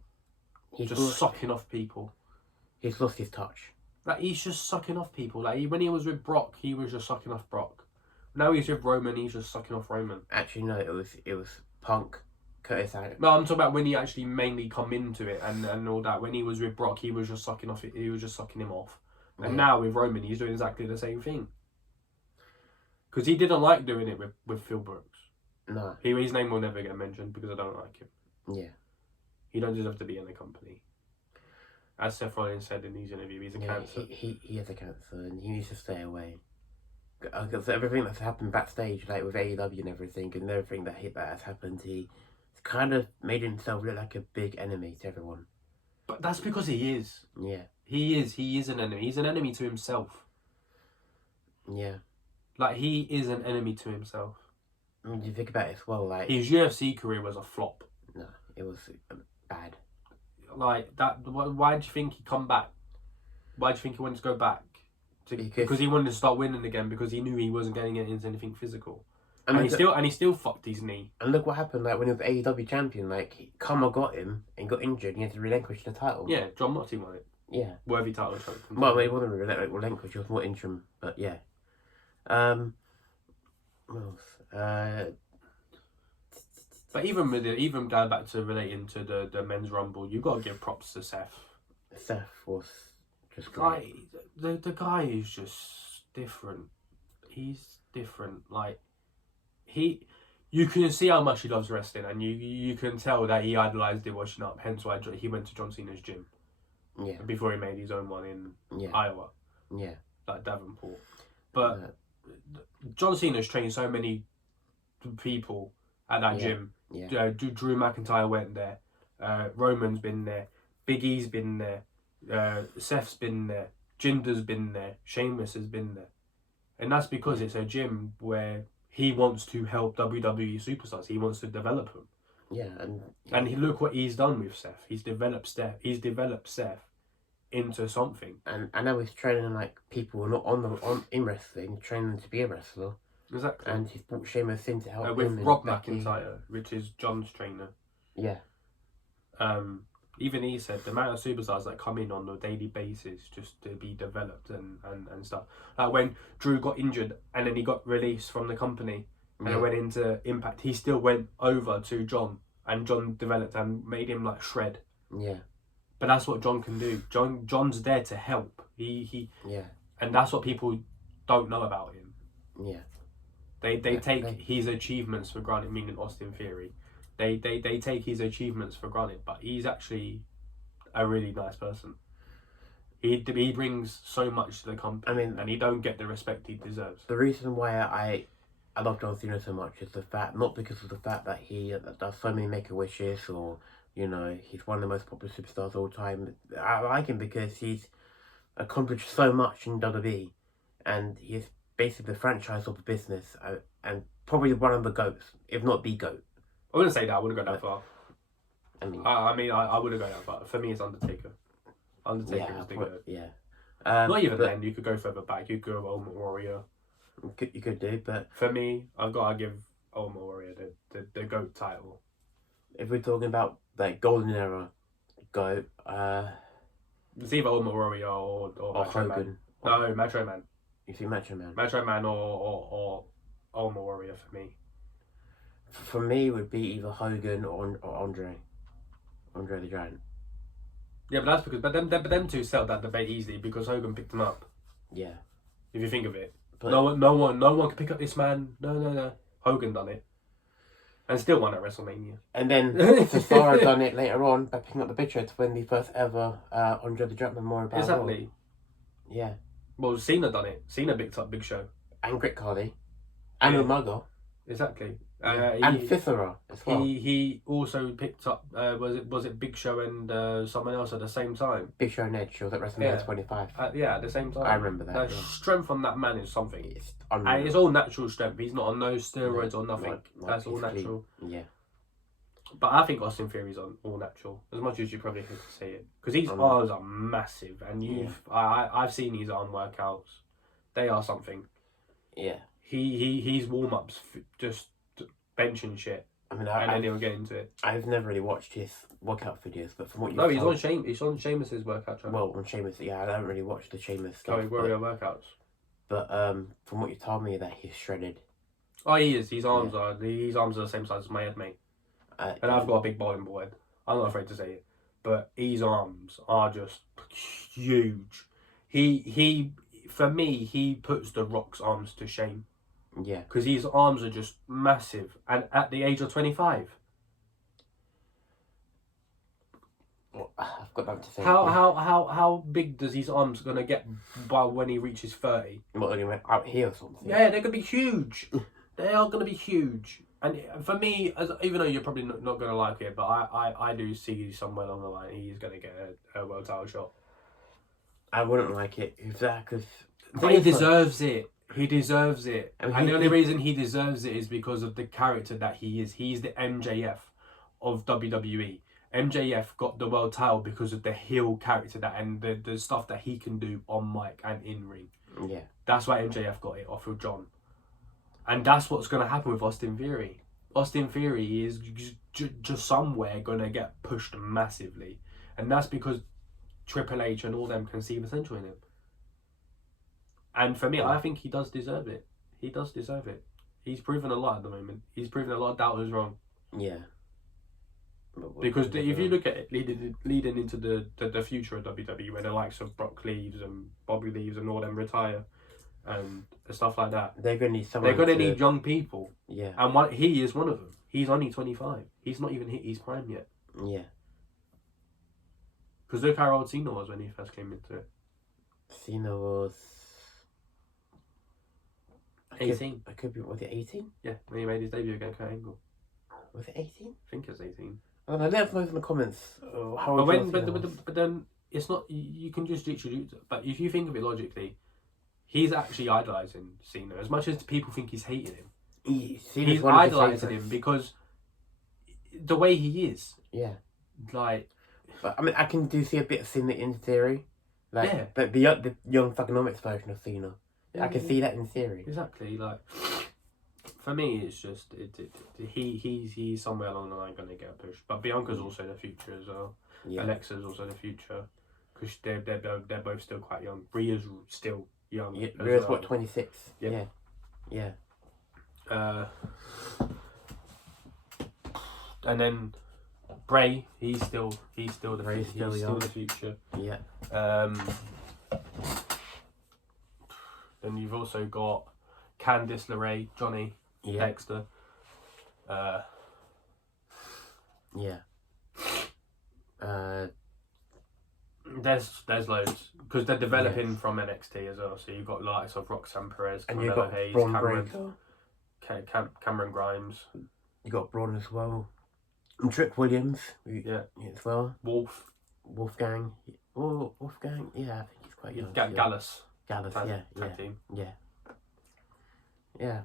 He's just sucking off people. He's lost his touch. Like, he's just sucking off people. Like, when he was with Brock, he was just sucking off Brock. Now he's with Roman, he's just sucking off Roman. Actually, no, it was Punk, Curtis Axel. No, I'm talking about when he actually mainly come into it and all that. When he was with Brock, he was just sucking off it. He was just sucking him off. And now with Roman, he's doing exactly the same thing. Because he didn't like doing it with Phil Brooks. No. His name will never get mentioned because I don't like him. Yeah. He don't deserve to be in the company. As Seth Rollins said in his interview, he's a cancer. He has a cancer and he needs to stay away. Because everything that's happened backstage, like with AEW and everything that has happened, he's kind of made himself look like a big enemy to everyone. But that's because he is. Yeah. He is an enemy. He's an enemy to himself. Yeah. Like, he is an enemy to himself. I mean, you think about it as well, like... His UFC career was a flop. No, it was bad. Like, that. Why do you think he come back? Why do you think he wanted to go back? Because he wanted to start winning again because he knew he wasn't getting into anything physical. And he still fucked his knee. And look what happened, like, when he was AEW champion, like, Kama got him and got injured and he had to relinquish the title. Yeah, John Moxley won it. Yeah. Worthy title choke. Well, he wasn't relinquished, he was more interim, but yeah. What else? But even going back to relating to the men's rumble, you got to give props to Seth. Seth was just great. Like, the guy is just different. He's different. Like, you can see how much he loves wrestling, and you can tell that he idolised it watching up. Hence why he went to John Cena's gym. Yeah. Before he made his own one in Iowa. Yeah. Like Davenport. But John Cena's trained so many people at that gym. Yeah. Drew McIntyre went there. Roman's been there. Big E's been there. Seth's been there. Jinder's been there. Sheamus has been there. And that's because it's a gym where he wants to help WWE superstars. He wants to develop them. Yeah, and look what he's done with Seth. He's developed Seth into something. And I know he's training like people who are not in wrestling, training them to be a wrestler. Exactly. And he's brought Sheamus in to help with him. Rob McIntyre, which is John's trainer. Yeah. Even he said the amount of superstars that come in on a daily basis just to be developed and stuff. Like when Drew got injured and then he got released from the company and went into Impact, he still went over to John and John developed and made him like shred. Yeah. But that's what John can do. John's there to help. He and that's what people don't know about him. Yeah. They take his achievements for granted, meaning Austin Theory. They take his achievements for granted, but he's actually a really nice person. He brings so much to the company, and he don't get the respect he deserves. The reason why I love John Cena so much is the fact, not because of the fact that he does so many Make-A-Wishes or, he's one of the most popular superstars of all time. I like him because he's accomplished so much in WWE, and he's basically the franchise of the business, and probably one of the goats, if not the goat. I wouldn't say that. I wouldn't go that far. I mean, I wouldn't go that far. For me, it's Undertaker. Undertaker is the goat. Yeah. Not even then. You could go further back. You could go Ultimate Warrior. You could do, but for me, I've got to give Ultimate Warrior the GOAT title. If we're talking about like golden era GOAT, it's either Ultimate Warrior or Macho Hogan. Man. No, Macho Man. You see Macho Man. Macho Man or Ultimate Warrior for me. For me, it would be either Hogan or Andre the Giant. Yeah, but that's because them two settled that debate easily because Hogan picked him up. Yeah. If you think of it, But no one can pick up this man. No. Hogan done it, and still won at WrestleMania. And then Cesaro done it later on by picking up the picture to win the first ever Andre the Giant Memorial Battle. Exactly. Yeah. Well, Cena done it. Cena picked up Big Show. And Grit Carly. And Umaga. Exactly. And Cicero as well. He also picked up was it Big Show and someone else at the same time. Big Show and Edge was at WrestleMania 25. At the same time. I remember that. The strength on that man is something. It's unreal. And it's all natural strength. He's not on no steroids or nothing. That's all natural. Yeah. But I think Austin Theory's on all natural, as much as you probably hate to say it, because his arms are massive, and I've seen his arm workouts. They are something. Yeah. He's warm ups just benching shit. I mean, and then he'll get into it. I've never really watched his workout videos, but from what you he's on Sheamus's workout channel. Well, on Sheamus, yeah, I don't really watch the Sheamus stuff. Oh, Warrior workouts. But from what you told me, that he's shredded. Oh, he is. His arms are the same size as my head, mate. And I've got a big bowling ball head. I'm not afraid to say it, but his arms are just huge. He for me, he puts The Rock's arms to shame. Yeah. Because his arms are just massive, and at the age of 25. Well, I've got that to say. How big does his arms gonna get by when he reaches 30? What, when he went out here or something? Yeah, they're gonna be huge. They are gonna be huge. And for me, even though you're probably not gonna like it, but I do see somewhere along the line he's gonna get a world title shot. I wouldn't like it if that, because he deserves it. He deserves it. I mean, and the only reason he deserves it is because of the character that he is. He's the MJF of WWE. MJF got the world title because of the heel character and the stuff that he can do on mic and in ring. Yeah. That's why MJF got it off of John. And that's what's going to happen with Austin Theory. Austin Theory is just somewhere going to get pushed massively. And that's because Triple H and all them can see potential in him. And for me, I think he does deserve it. He does deserve it. He's proven a lot at the moment. He's proven a lot of doubters wrong. Yeah. Because if you look at it, leading into the future of WWE, where the likes of Brock leaves and Bobby leaves and all them retire and stuff like that, they're going to need someone. They're going to need young people. Yeah. And he is one of them. He's only 25. He's not even hit his prime yet. Yeah. Because look how old Cena was when he first came into it. Cena was 18. I could be. Was it 18? Yeah, when he made his debut against Kurt Angle. Was it 18? I think it's 18. I don't know. Let us know in the comments. But then it's not. You can just literally. But if you think of it logically, he's actually idolising Cena as much as people think he's hating him. He's idolising him because the way he is. Yeah. Like. But I mean, I can see a bit of Cena in theory. Like, yeah. But the young Thugonomics version of Cena. I can see that in theory. Exactly. Like, for me, it's just he's somewhere along the line going to get a push. But Bianca's also the future as well. Yeah. Alexa's also the future because they're both still quite young. Rhea's still young. Yeah, Rhea's what, 26? Yep. Yeah. And then Bray, he's still the future. Yeah. Then you've also got Candice LeRae, Johnny, Dexter. Yeah. There's loads because they're developing from NXT as well. So you've got likes of Roxanne Perez, and you've got Hayes, Cameron Grimes. You got Braun as well. And Trick Williams. As well. Wolfgang. Wolfgang. Yeah, I think he's quite young. Gallus. Gallus. Team. Yeah.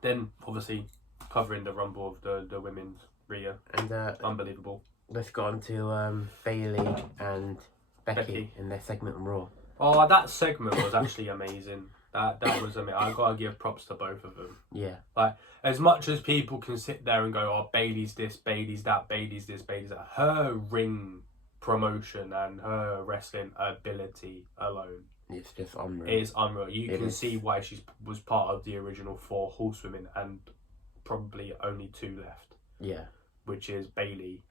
Then obviously covering the Rumble of the women's Rhea. And Unbelievable. let's go on to Bailey and Becky in their segment on Raw. Oh, that segment was actually amazing. That was amazing. I gotta give props to both of them. Yeah. Like, as much as people can sit there and go, "Oh, Bailey's this, Bailey's that, Bailey's this, Bailey's that," her ring promotion and her wrestling ability alone, It's just unreal. is unreal. You can see why she was part of the original 4 horsewomen and probably only 2 left. Yeah. Which is Bailey,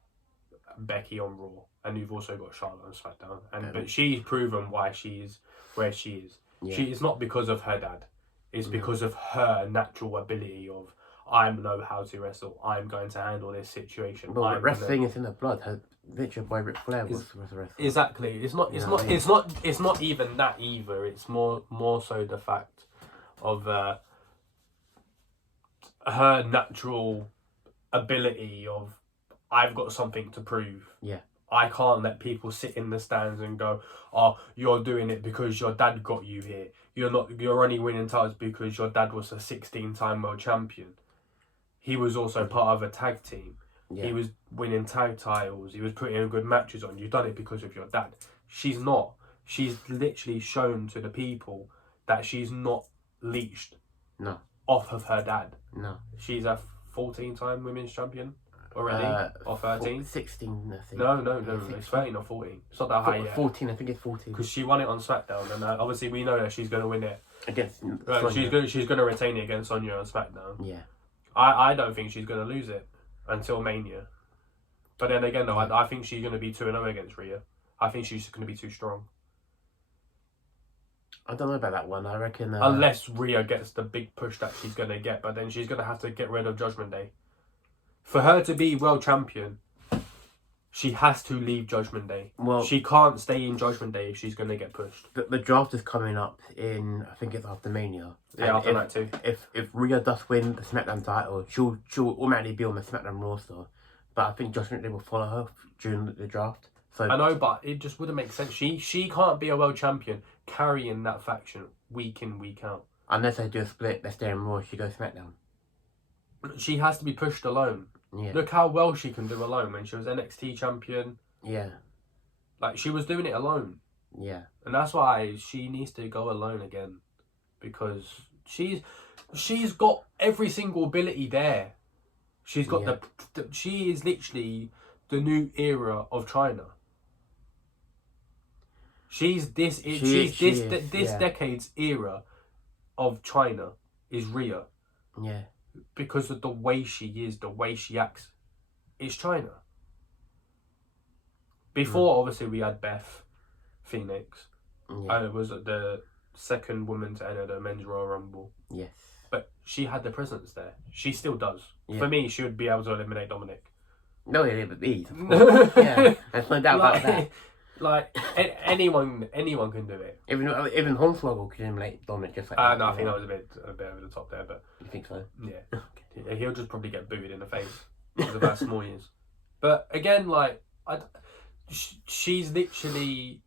Becky on Raw, and you've also got Charlotte on SmackDown. But she's proven why she's where she is. Yeah. She is not because of her dad. It's because of her natural ability of, I know how to wrestle. I'm going to handle this situation. But wrestling is in her blood. Her Richard boy Ric Flair was a wrestler. Exactly. It's not even that either. It's more so the fact of her natural ability of, I've got something to prove. Yeah. I can't let people sit in the stands and go, "Oh, you're doing it because your dad got you here. You're only winning titles because your dad was a 16-time world champion." He was also part of a tag team. Yeah. He was winning tag titles. He was putting in good matches on. You've done it because of your dad. She's not. She's literally shown to the people that she's not leached off of her dad. No. She's a 14-time women's champion already, or 13? 16, I think. No, it's 13 or 14. It's not that high yet. 14, I think it's 14. Because she won it on SmackDown, and obviously we know that she's going to win it. Against she's going to retain it against Sonya on SmackDown. Yeah. I don't think she's going to lose it until Mania. But then again, though, I think she's going to be 2-0 against Rhea. I think she's going to be too strong. I don't know about that one. I reckon... Unless Rhea gets the big push that she's going to get, but then she's going to have to get rid of Judgment Day. For her to be world champion, she has to leave Judgment Day. Well, she can't stay in Judgment Day if she's going to get pushed. The draft is coming up in, I think it's after Mania. Yeah, after that too. If Rhea does win the SmackDown title, she'll automatically be on the SmackDown roster. But I think Judgment Day will follow her during the draft. So I know, but it just wouldn't make sense. She can't be a world champion carrying that faction week in, week out. Unless they do a split, they stay in Raw, she goes SmackDown. She has to be pushed alone. Yeah. Look how well she can do alone when she was NXT champion. Yeah. Like, she was doing it alone. Yeah. And that's why she needs to go alone again. Because she's got every single ability there. She's got she is literally the new era of China. She's this decade's era of China is Rhea. Yeah. Because of the way she is, the way she acts. It's China. Before, obviously, we had Beth Phoenix. Yeah. And it was the second woman to enter the men's Royal Rumble. Yes. But she had the presence there. She still does. Yeah. For me, she would be able to eliminate Dominic. No, it would be. Yeah, there's no doubt about that. Like, anyone can do it. Even Hornswoggle could eliminate Dominic just like that. No, I think that was a bit over the top there, but... You think so? Yeah. He'll just probably get booted in the face because of how small he is. But again, like, she's literally...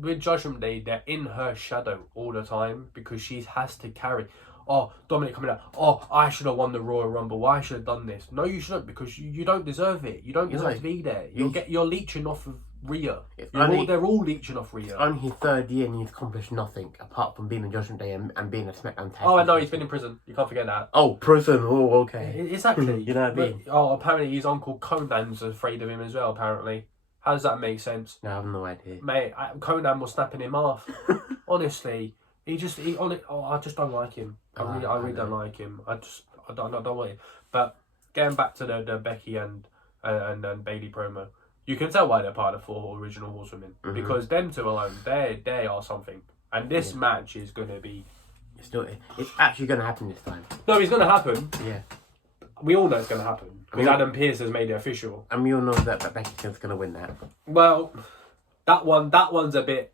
with Judgment Day, they're in her shadow all the time because she has to carry... Oh, Dominic coming out. Oh, I should have won the Royal Rumble. Why should have done this? No, you shouldn't, because you don't deserve it. You don't deserve to be there. You're leeching off of Rhea. They're all leeching off Rhea. It's only his third year and he's accomplished nothing apart from being in Judgment Day and being a SmackDown tag. Oh, I know, he's been in prison. You can't forget that. Oh, prison. Oh, okay. Exactly. You know what I mean? Oh, apparently his uncle Conan's afraid of him as well, apparently. How does that make sense? No, I have no idea. Mate, Conan was snapping him off. Honestly. I just don't like him. I really don't like him. I don't want him. But getting back to the Becky and Bailey promo, you can tell why they're part of the 4 original horsewomen because them two alone, they are something. And this match is going to be. It's actually going to happen this time. No, it's going to happen. Yeah. We all know it's going to happen because Adam Pearce has made it official. And we all know that Becky's going to win that. Well, that one's a bit.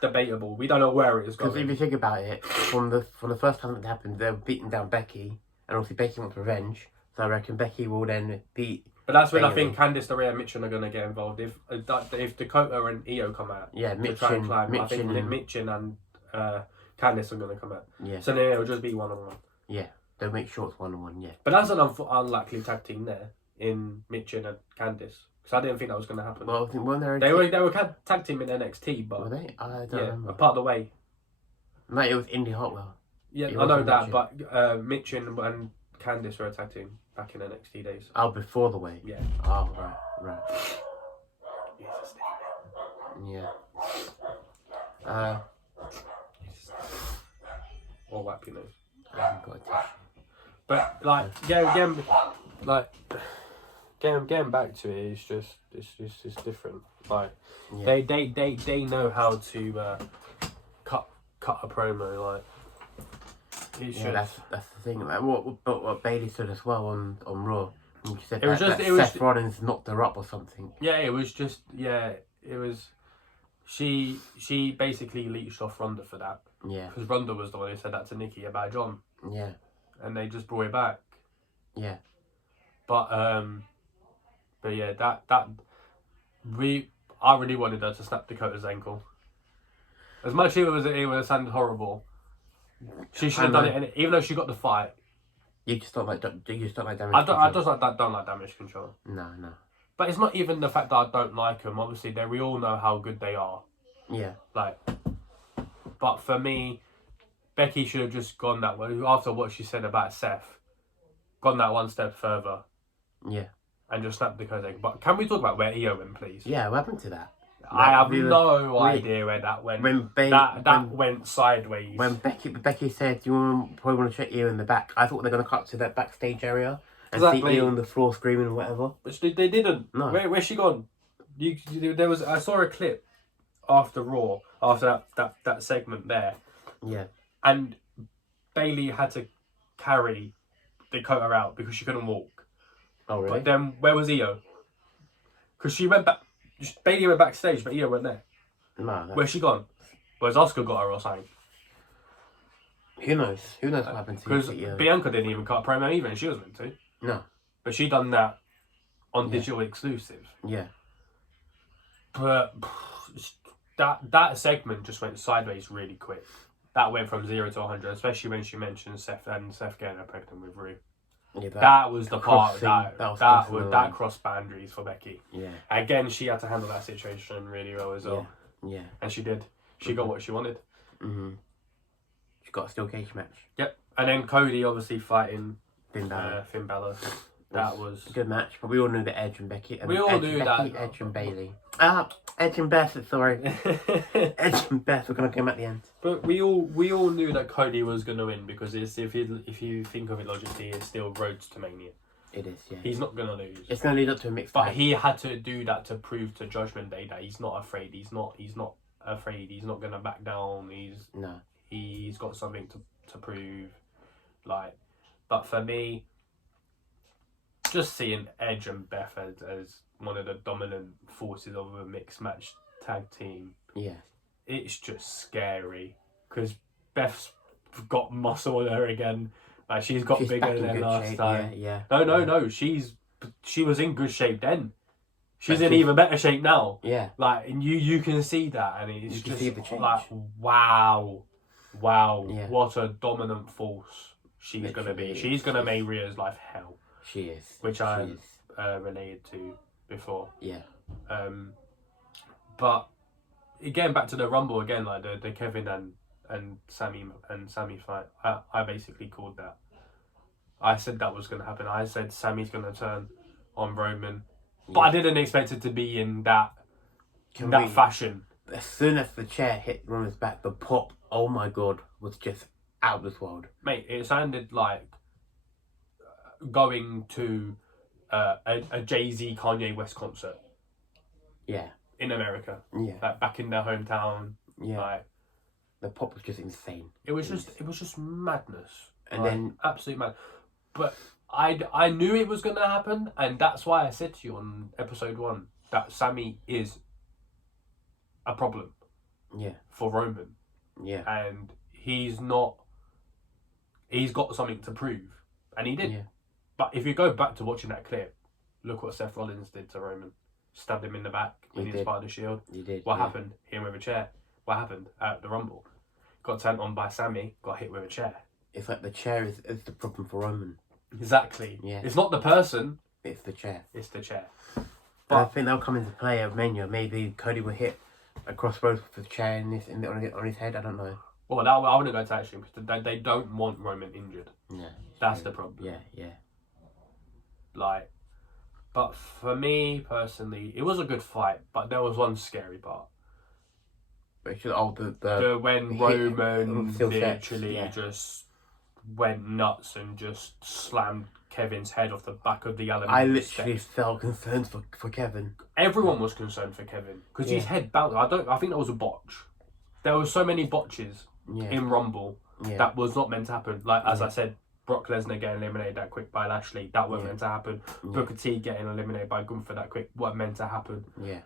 Debatable. We don't know where it is going. Because if you think about it, from the first time it happened, they were beating down Becky, and obviously Becky wants revenge. So I reckon Becky will then beat. But that's when I think Candice LeRae and Mitchell are going to get involved. If Dakota and Io come out, yeah, Mitch I and think Mitch and Candice are going to come out. Yeah. So then it'll just be 1-on-1. Yeah. They'll make sure it's 1-on-1, yeah. But that's an unlikely tag team there in Mitchin and Candice. Because I didn't think that was going to happen. Well, I think when they were tag team in NXT, but were they? I don't remember. A part of the way. No, it was Indy Hartwell. Yeah, I know that, but Mitchin and Candice were a tag team back in NXT days. Oh, before the way. Yeah. Oh, right. Yeah. Or wipe your nose. I haven't got a tissue. But getting back to it, it's just different. Like they know how to cut a promo. Like that's the thing. Like what Bailey said as well on Raw. She said Seth Rollins knocked her up or something. Yeah, it was just it was. She basically leached off Ronda for that. Yeah. Because Ronda was the one who said that to Nikki about John. Yeah. And they just brought it back. Yeah. But yeah, I really wanted her to snap Dakota's ankle. As much as it would have sounded horrible, she should have done it. Even though she got the fight, you just don't like damage control. I just don't like damage control. No. But it's not even the fact that I don't like them. Obviously, we all know how good they are. Yeah. But for me, Becky should have just gone that way after what she said about Seth. Gone that one step further. Yeah. And just snapped Dakota's ankle. But can we talk about where Io went, please? Yeah, what happened to that? I have no idea where that went. That went sideways. When Becky said, "You probably want to check Io in the back," I thought they were going to cut to that backstage area and see Io on the floor screaming or whatever. But they didn't. No. Where's she gone? I saw a clip after Raw, after that segment there. Yeah. And Bailey had to carry Dakota out because she couldn't walk. Oh, really? But then where was Io? Because she went back. Bailey went backstage, but Io went there. No. Where's she gone? Where's Asuka got her or something? Who knows? Who knows what happened to Because Bianca didn't even cut a promo even, and she was meant to. No. But she done that on digital exclusive. Yeah. But that segment just went sideways really quick. That went from 0 to 100, especially when she mentioned Seth getting her pregnant with Rue. Yeah, that was the part that crossed boundaries for Becky. Yeah. Again, she had to handle that situation really well as well. Yeah. And she did. She got what she wanted. Mhm. She got a steel cage match. Yep. And then Cody obviously fighting Finn Balor. That was a good match, but we all knew that Edge and Becky. Edge and Bailey. Edge and Beth. Sorry, Edge and Beth were gonna come at the end. But we all knew that Cody was gonna win because if you think of it logically, it's still roads to Mania. It is, yeah. He's not gonna lose. It's gonna lead up to a mixed. But he had to do that to prove to Judgment Day that he's not afraid. He's not afraid. He's not gonna back down. He's got something to prove. But for me, just seeing Edge and Beth as one of the dominant forces of a mixed match tag team, it's just scary because Beth's got muscle in her again. She's got bigger than last time. Yeah. No. She was in good shape then. She's in even better shape now. Yeah. And you can see that, and it's just see the change. Wow, yeah. What a dominant force she's gonna be. She's gonna make Rhea's life hell. She is. Which I related to before. Yeah. But getting back to the Rumble again, the Kevin and Sammy fight, I basically called that. I said that was gonna happen. I said Sammy's gonna turn on Roman, but I didn't expect it to be in that fashion. As soon as the chair hit Roman's back, the pop, oh my god, was just out of this world. Mate, it sounded like going to a Jay-Z Kanye West concert. Yeah. In America. Yeah. Back in their hometown. Yeah. The pop was just insane. It was just madness. And then absolute mad. But I knew it was gonna happen, and that's why I said to you on episode 1 that Sammy is a problem. Yeah. For Roman. Yeah. And he's got something to prove. And he did. Yeah. But if you go back to watching that clip, look what Seth Rollins did to Roman. Stabbed him in the back when he was part of the Shield. He did. What happened? Hit him with a chair. What happened at the Rumble? Got turned on by Sammy, got hit with a chair. It's like the chair is the problem for Roman. Exactly. Yeah. It's not the person. It's the chair. It's the chair. But I think that'll come into play at Mania. Maybe Cody will hit a crossroads with the chair on his head. I don't know. Well, I wouldn't go to that extreme because they don't want Roman injured. Yeah. That's the problem. Yeah. Like, but for me personally, it was a good fight, but there was one scary part. But it's just, when Roman sets, literally just went nuts and just slammed Kevin's head off the back of the element. I literally felt concerned for Kevin. Everyone was concerned for Kevin because his head bounced. I think that was a botch. There were so many botches in Rumble that was not meant to happen. Like as I said, Brock Lesnar getting eliminated that quick by Lashley, that wasn't meant to happen. Booker T getting eliminated by Gunther that quick, wasn't meant to happen. Yeah.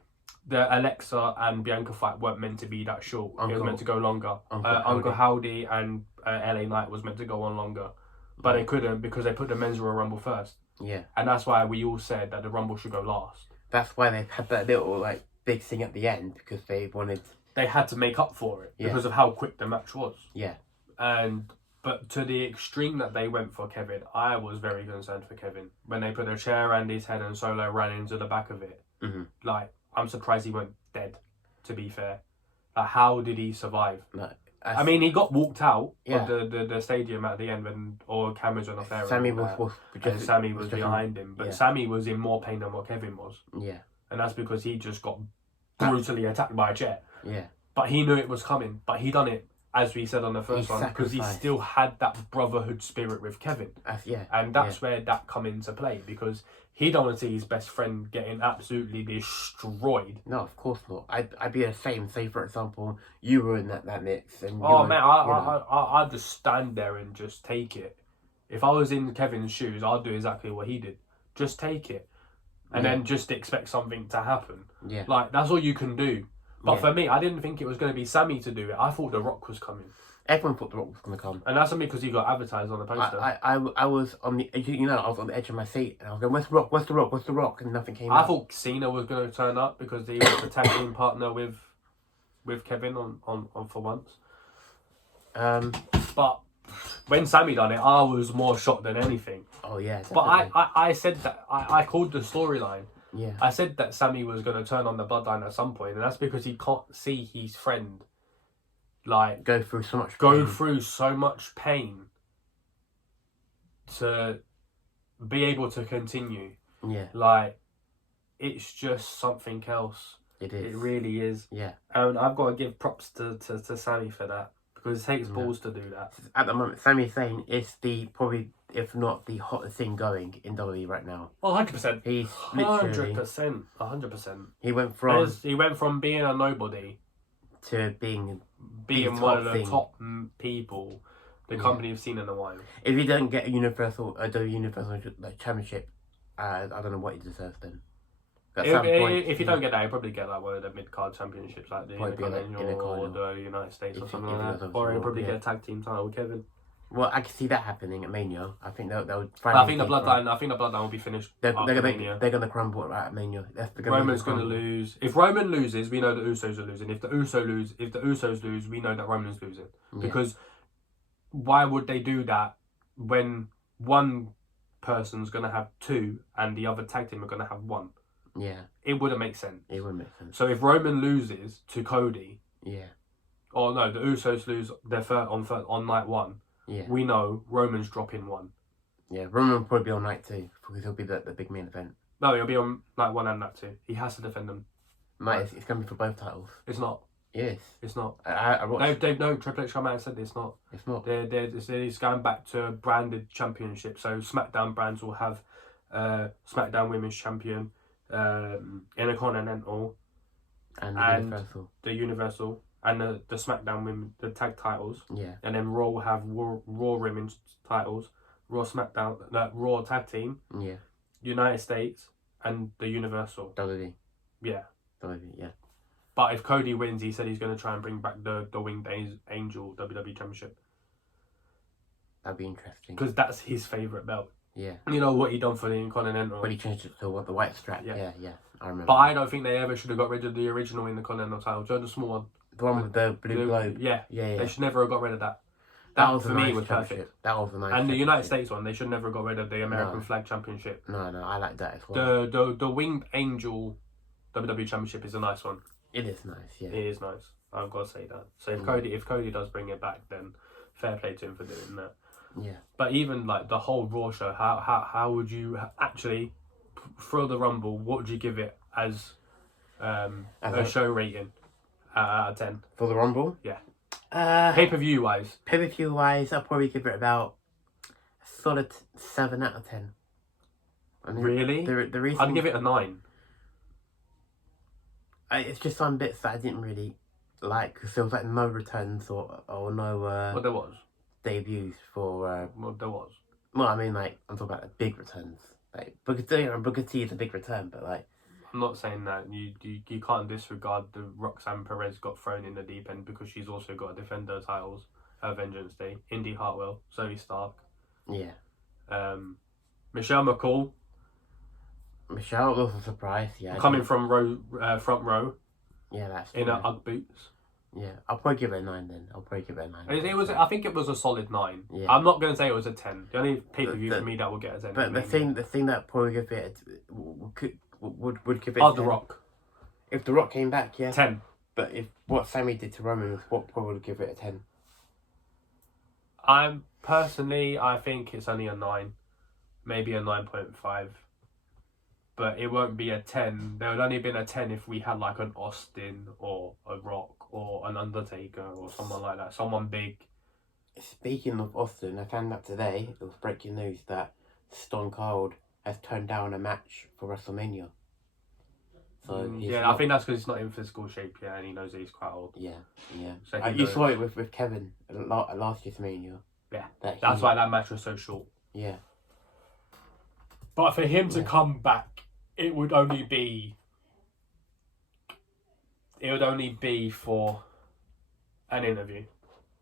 The Alexa and Bianca fight weren't meant to be that short. It was meant to go longer. Uncle Howdy and LA Knight was meant to go on longer. But they couldn't because they put the Men's Royal Rumble first. Yeah. And that's why we all said that the Rumble should go last. That's why they had that little big thing at the end because they wanted... They had to make up for it because of how quick the match was. Yeah. But to the extreme that they went for Kevin, I was very concerned for Kevin. When they put a chair around his head and Solo ran into the back of it. Mm-hmm. Like, I'm surprised he went dead, to be fair. Like, how did he survive? No, I mean, he got walked out of the stadium at the end when all cameras were off there. Sammy Sammy was behind him. But Sammy was in more pain than what Kevin was. Yeah. And that's because he just got brutally attacked by a chair. Yeah. But he knew it was coming. But he done it, as we said on the first one, because he still had that brotherhood spirit with Kevin. And that's where that come into play, because he don't want to see his best friend getting absolutely destroyed. No, of course not. I'd be the same. Say, for example, you were in that mix. And I'd just stand there and just take it. If I was in Kevin's shoes, I'd do exactly what he did. Just take it. And then just expect something to happen. Yeah. Like, that's all you can do. But for me, I didn't think it was going to be Sammy to do it. I thought The Rock was coming. Everyone thought The Rock was going to come. And that's only because he got advertised on the poster. I was on the, I was on the edge of my seat. And I was going, where's The Rock? Where's The Rock? Where's The Rock? And nothing came out. I thought Cena was going to turn up because he was the tag team partner with Kevin on for once. But when Sammy done it, I was more shocked than anything. Oh, yeah. Definitely. But I said that, I called the storyline. Yeah. I said that Sammy was going to turn on the bloodline at some point, and that's because he can't see his friend go through so much pain to be able to continue. Yeah. Like, it's just something else. It is. It really is. Yeah. And I've got to give props to Sammy for that, because it takes balls to do that. At the moment, Sami Zayn is probably, if not the hottest thing going in WWE right now. Oh, 100%. He's literally 100%. He went from being a nobody to being one of the top people the company have seen in a while. If he doesn't get a Universal Championship, I don't know what he deserves then. If you don't get that, he'll probably get like one of the mid-card championships, like the Intercontinental or the United States or something like that. Or he'll probably get a tag team title with Kevin. Well, I can see that happening at Mania. I think they'll I think the bloodline will be finished. They're gonna crumble at Mania. Roman's gonna lose. If Roman loses, we know the Usos are losing. If the Usos lose, we know that Roman's losing. Because why would they do that when one person's gonna have two and the other tag team are gonna have one? Yeah. It wouldn't make sense. It wouldn't make sense. So if Roman loses to Cody, or no, the Usos lose their on night one. Yeah. We know Roman's dropping one. Yeah, Roman will probably be on night two because he'll be the big main event. No, he'll be on night one and night two. He has to defend them. Mate, it's going to be for both titles. It's not. Yes. It's not. I watched... Triple H come out and said it's not. It's not. It's going back to a branded championship. So SmackDown brands will have SmackDown Women's Champion, Intercontinental, and the Universal. And the SmackDown Women, the tag titles. Yeah. And then Raw will have Raw Women's titles, Raw SmackDown, Raw Tag Team. Yeah. United States and the Universal. WWE. Yeah. WWE, yeah. But if Cody wins, he said he's going to try and bring back the Winged Angel WWE Championship. That'd be interesting. Because that's his favourite belt. Yeah. You know what he done for the Intercontinental? When he changed it to the white strap. Yeah. I remember. But I don't think they ever should have got rid of the original Intercontinental title. Joe, the small one. The one with the blue globe. Yeah. They should never have got rid of that. That was a for me nice was championship. perfect. That was a nice And the United championship. States one, they should never have got rid of the American No. Flag Championship. No, I like that as well. The Winged Angel WWE Championship is a nice one. It is nice, yeah. It is nice. I've got to say that. So if Cody does bring it back, then fair play to him for doing that. Yeah. But even like the whole Raw show, how would you actually throw the Rumble? What would you give it as a show rating out of 10 for the Rumble? Yeah. Pay-per-view wise, I'll probably give it about a solid 7 out of 10. I mean, really? The reason I'd give it a 9. It's just some bits that I didn't really like because there was like no returns or no Well, there was debuts for. Well, there was. Well, I mean, like I'm talking about the big returns. Like Booker T is a big return, but like I'm not saying that you can't disregard the Roxanne Perez got thrown in the deep end because she's also got to defend her titles. Her Vengeance Day, Indy Hartwell, Zoe Stark. Yeah. Michelle McCall. Michelle was a surprise. Yeah. Coming from front row. Yeah, that's in true. her UGG boots. Yeah, I'll probably give it a 9 then. I'll probably give it a 9. It was. I think it was a solid 9. Yeah. I'm not going to say it was a 10. The only pay-per-view for me that will get a 10. But the thing that probably give it would give it. Oh, The Rock. If The Rock came back, yeah. 10. But if what Sammy did to Roman, what probably would give it a 10. I think it's only a 9, maybe a 9.5. But it won't be a 10. There would only have been a 10 if we had like an Austin or a Rock or an Undertaker or someone like that. Someone big. Speaking of Austin, I found out today, it was breaking news, that Stone Cold has turned down a match for WrestleMania. So I think that's because he's not in physical shape yet and he knows that he's quite old. Yeah. So you saw it with Kevin at last year's Mania. Yeah. That's why that match was so short. Yeah. But for him to come back, it would only be for an interview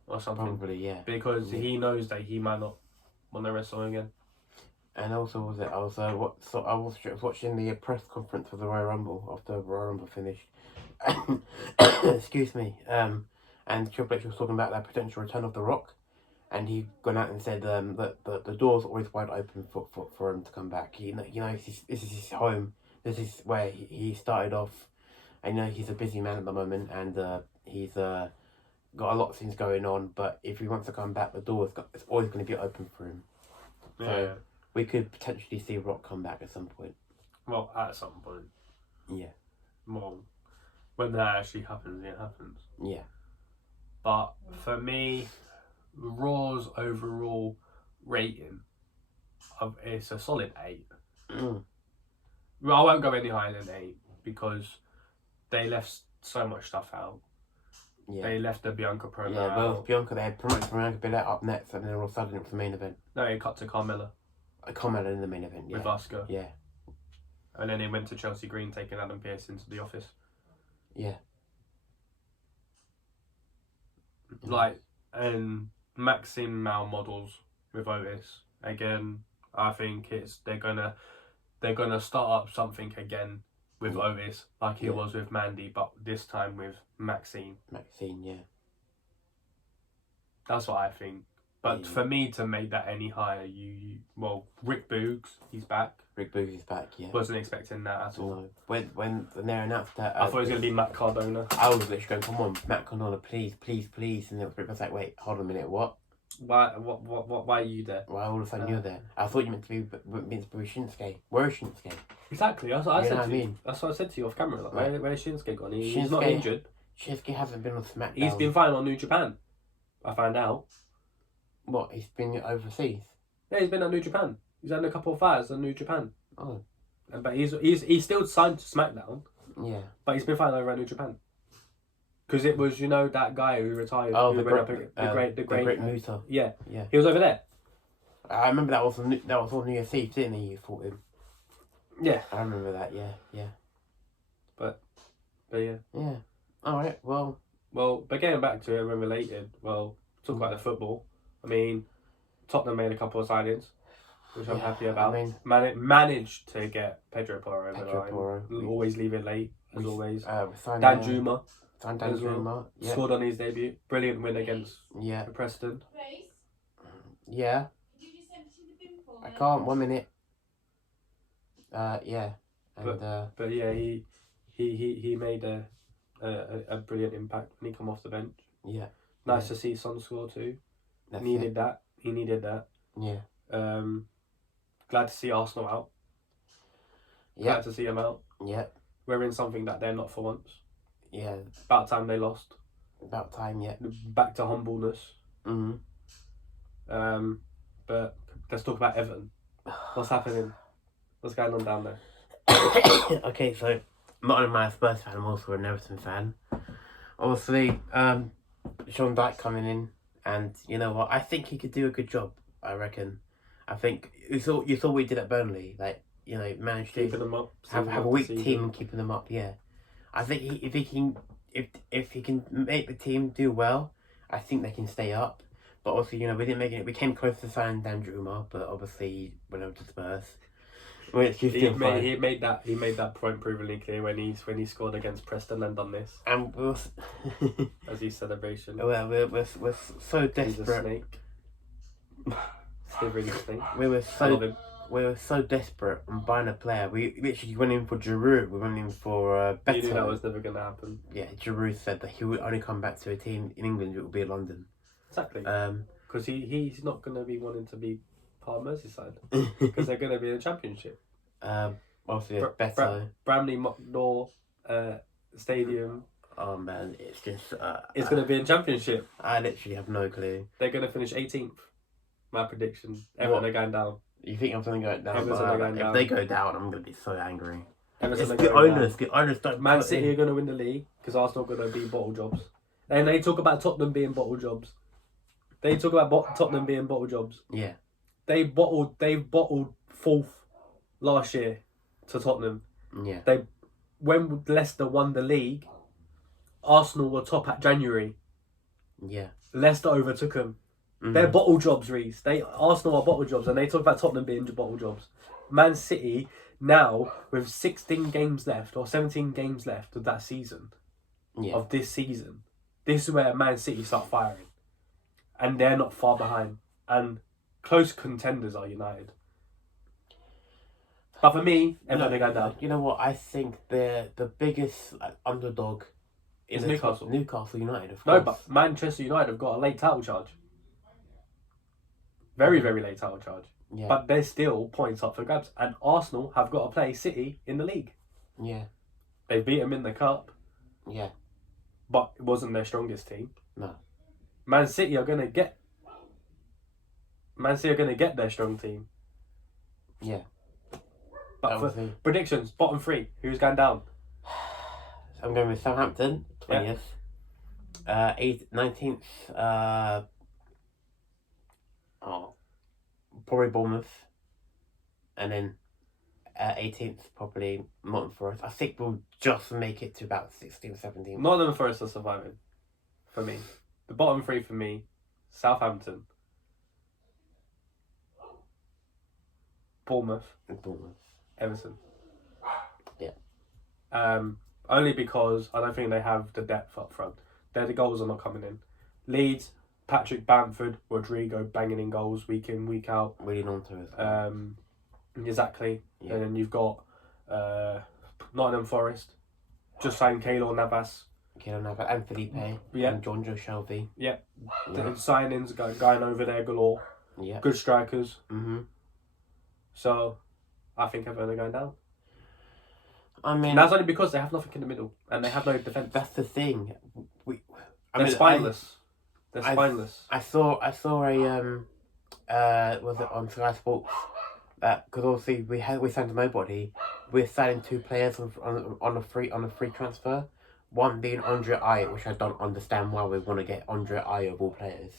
or something. Probably, yeah. Because he knows that he might not want to wrestle again. And also, I was watching the press conference for the Royal Rumble after the Royal Rumble finished. Excuse me. And Triple H was talking about that potential return of The Rock, and he gone out and said that the door's always wide open for him to come back. This is his home. This is where he started off. I know he's a busy man at the moment, and he's got a lot of things going on. But if he wants to come back, it's always going to be open for him. Yeah. So we could potentially see Rock come back at some point. Well, at some point. Yeah. Well, when that actually happens, it happens. Yeah. But for me, Raw's overall rating it's a solid 8. Well, I won't go any higher than 8 because they left so much stuff out. Yeah. They left the Bianca promo Yeah, well, out. Bianca, they had promoted Bianca Belair up next, and then all of a sudden it was the main event. No, it cut to Carmella. Carmella in the main event, yeah. With Asuka. Yeah. And then it went to Chelsea Green taking Adam Pearce into the office. Yeah. And Maxine Mal models with Otis. Again, I think they're gonna start up something again with Otis, like it was with Mandy, but this time with Maxine. Maxine, yeah. That's what I think. But for me to make that any higher, Rick Boogs, he's back. Rick Boogs is back, yeah. Wasn't expecting that at all. No. When they announced that... I thought it was going to be Matt Cardona. I was literally going, come on, Matt Cardona, please. And then Rick was like, wait, hold on a minute, what? Why are you there? Why all of a sudden you're there? I thought you meant to be Shinsuke. Where is Shinsuke? Exactly, that's what I said to you. I mean? That's what I said to you off camera. Like, where's Shinsuke gone? He's not Shinsuke- injured. Shinsuke hasn't been on SmackDown. He's been fine on New Japan. I found out. What, he's been overseas? Yeah, he's been at New Japan. He's had a couple of fights on New Japan. Oh. But he's still signed to SmackDown. Yeah. But he's been fighting over at New Japan. Because it was, that guy who retired. Oh, who the Great Muta. Yeah. Yeah. He was over there. I remember that was on New Year's Eve, didn't he? You fought him. Yeah. I remember that, yeah. But yeah. Yeah. Alright, well, but getting back to it when related, talk about the football. I mean, Tottenham made a couple of signings, which I'm happy about. I mean, managed to get Pedro Porro over the line. Porro. Always leave it late, as always. Dan Dan Juma. as well. Yeah. Scored on his debut. Brilliant win against Yeah. Preston. Yeah. I can't. 1 minute. Yeah. And But yeah, he made a brilliant impact when he come off the bench. yeah. Nice to see Son score too. That's Needed it. that. He needed that. Yeah. Glad to see Arsenal out. Yeah. Glad to see them out. Yeah. We're in something that they're not for once. Yeah. About time they lost. About time. Yeah. Back to humbleness. Mhm. But let's talk about Everton. What's happening? What's going on down there? Okay, so not only am I a Spurs fan, I'm also an Everton fan. Obviously, Sean Dyche coming in, and you know what? I think he could do a good job. I reckon. I think you saw what he did at Burnley. Like, you know, managed to Keeping them up. have a weak team and keeping them up. Yeah, I think if he can make the team do well, I think they can stay up. But also, you know, we didn't make it. We came close to signing Dan Juma, but obviously he went over to Spurs. He made that point provably clear when he scored against Preston and done this. And we're as his celebration. we're so He's a desperate. snake. Slithering snake. We were so desperate on buying a player. We literally went in for Giroud. We went in for Beto. You knew that was never gonna happen. Yeah, Giroud said that he would only come back to a team in England. It would be London. Exactly. Because he's not gonna be wanting to be part of Merseyside because they're gonna be in the Championship. Obviously, Beto. Bramley Mocknor Stadium. Oh man, it's just. It's gonna be in Championship. I literally have no clue. They're gonna finish 18th. My prediction. Everton are going down. You think I'm going to go down? Everton are going down. If they go down, I'm going to be so angry. Everton It's are the going owners. down. The owners don't. Man City are going to win the league because Arsenal are going to be bottle jobs. And they talk about Tottenham being bottle jobs. They talk about Tottenham being bottle jobs. Yeah. They bottled fourth last year to Tottenham. Yeah. When Leicester won the league, Arsenal were top at January. Yeah. Leicester overtook them. Mm-hmm. They're bottle jobs, Reece. Arsenal are bottle jobs, and they talk about Tottenham being bottle jobs. Man City now with 16 games left or 17 games left of that season, of this season. This is where Man City start firing, and they're not far behind. And close contenders are United. But for me, Everton are going down. You know what? I think they're the biggest underdog is Newcastle. Newcastle United, of course. No, but Manchester United have got a late title charge. Very, very late title charge. Yeah. But they're still points up for grabs. And Arsenal have got to play City in the league. Yeah. They beat them in the cup. Yeah. But it wasn't their strongest team. No. Man City are going to get their strong team. Yeah. But for predictions, bottom three, who's going down? I'm going with Southampton, 20th. 19th, probably Bournemouth. And then 18th, probably Nottingham Forest. I think we'll just make it to about 16th, 17th. Nottingham Forest are surviving, for me. The bottom three for me, Southampton, Bournemouth, Everton. Yeah. Only because I don't think they have the depth up front. The goals are not coming in. Leeds, Patrick Bamford, Rodrigo banging in goals week in, week out. Really on to it. Exactly. Yeah. And then you've got Nottingham Forest, just signed Keylor Navas. And Felipe. Yeah. And John Joe Shelby. Yeah. The signings going over there galore. Yeah. Good strikers. Mm-hmm. So, I think Everton are going down. I mean, and that's only because they have nothing in the middle and they have no defence. That's the thing. They're spineless. They're spineless. I saw a was it on Sky Sports? Because obviously we signed nobody. We're signing two players on a free transfer. One being Andre Ayew, which I don't understand why we want to get Andre Ayew of all players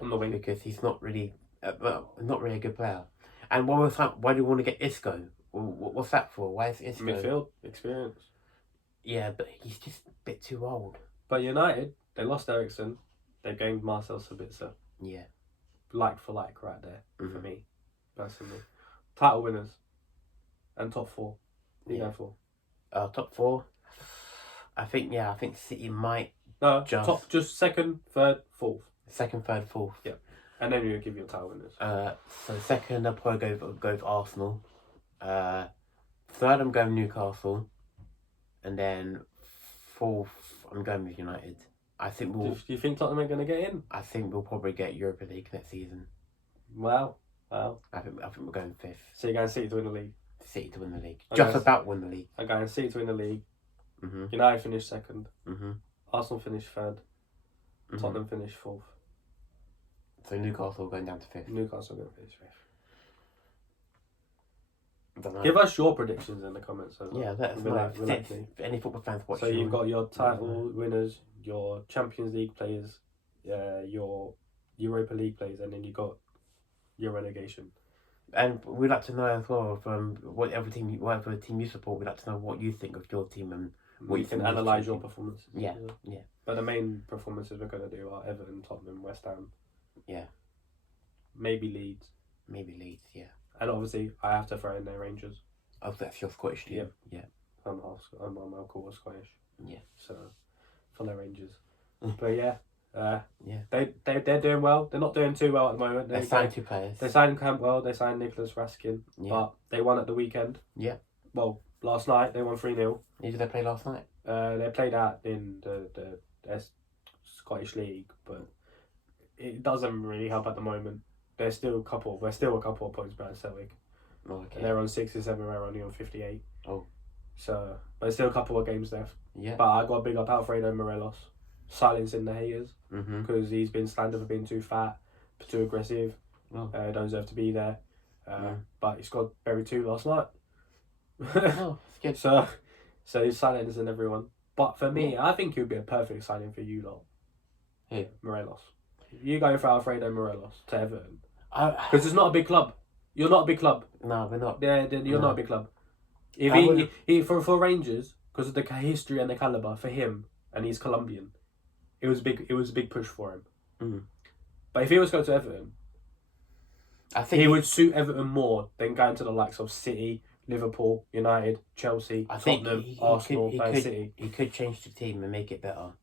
on the wing because he's not really not really a good player. And why do you want to get Isco? What's that for? Why is Isco? Midfield experience. Yeah, but he's just a bit too old. But United, they lost Eriksen. They gained Marcel Sabitzer. Yeah. Like for like right there, for me, personally. Title winners and top four. Who you going for? Top four. I think City might No, just top, just second, third, fourth. second, third, fourth. Yeah. And then you give your title winners. So second, I'll probably go with Arsenal. Third, I'm going Newcastle, and then fourth, I'm going with United. I think Do you think Tottenham are going to get in? I think we'll probably get Europa League next season. Wow. I think we're going fifth. So you're going City to win the league? City to win the league. Okay. Just about win the league. I'm going City to win the league. Mm-hmm. United finish second. Mm-hmm. Arsenal finish third. Mm-hmm. Tottenham finish fourth. So Newcastle going down to fifth. Newcastle going to finish fifth. Don't know. Give us your predictions in the comments. Yeah, let us know. Any football fans watching. So you've got your title winners, your Champions League players, your Europa League players, and then you got your relegation. And we'd like to know as well from whatever team you support. We'd like to know what you think of your team and what you can analyse your performances. Yeah. But the main performances we're going to do are Everton, Tottenham, West Ham. Yeah. Maybe Leeds. Yeah. And obviously, I have to throw in there Rangers. Oh, that's your Scottish team. Yeah. I'm a quarter Scottish. Yeah. So, for the Rangers. But yeah. Yeah. They're doing well. They're not doing too well at the moment. They signed 2 players. They signed Campbell. They signed Nicholas Raskin. Yeah. But they won at the weekend. Yeah. Well, last night they won 3-0. Who did they play last night? They played out in the Scottish League, but it doesn't really help at the moment. We're still a couple of points behind Celtic. Oh, okay. They're on 67, we're only on 58. Oh. So, but there's still a couple of games left. Yeah. But I got a big up Alfredo Morelos, silencing the haters, because he's been slandered for being too fat, too aggressive, don't deserve to be there. But he scored Berry 2 last night. Oh, it's So good. he's silencing everyone. But for me, I think he would be a perfect signing for you lot. Who? Morelos. You go for Alfredo Morelos to Everton. Because it's not a big club. You're not a big club. No, we're not. You're not a big club. If he for Rangers, because of the history and the caliber for him, and he's Colombian, it was a big push for him. Mm. But if he was going to Everton, I think he would suit Everton more than going to the likes of City, Liverpool, United, Chelsea, Tottenham, Arsenal, City. He could change the team and make it better.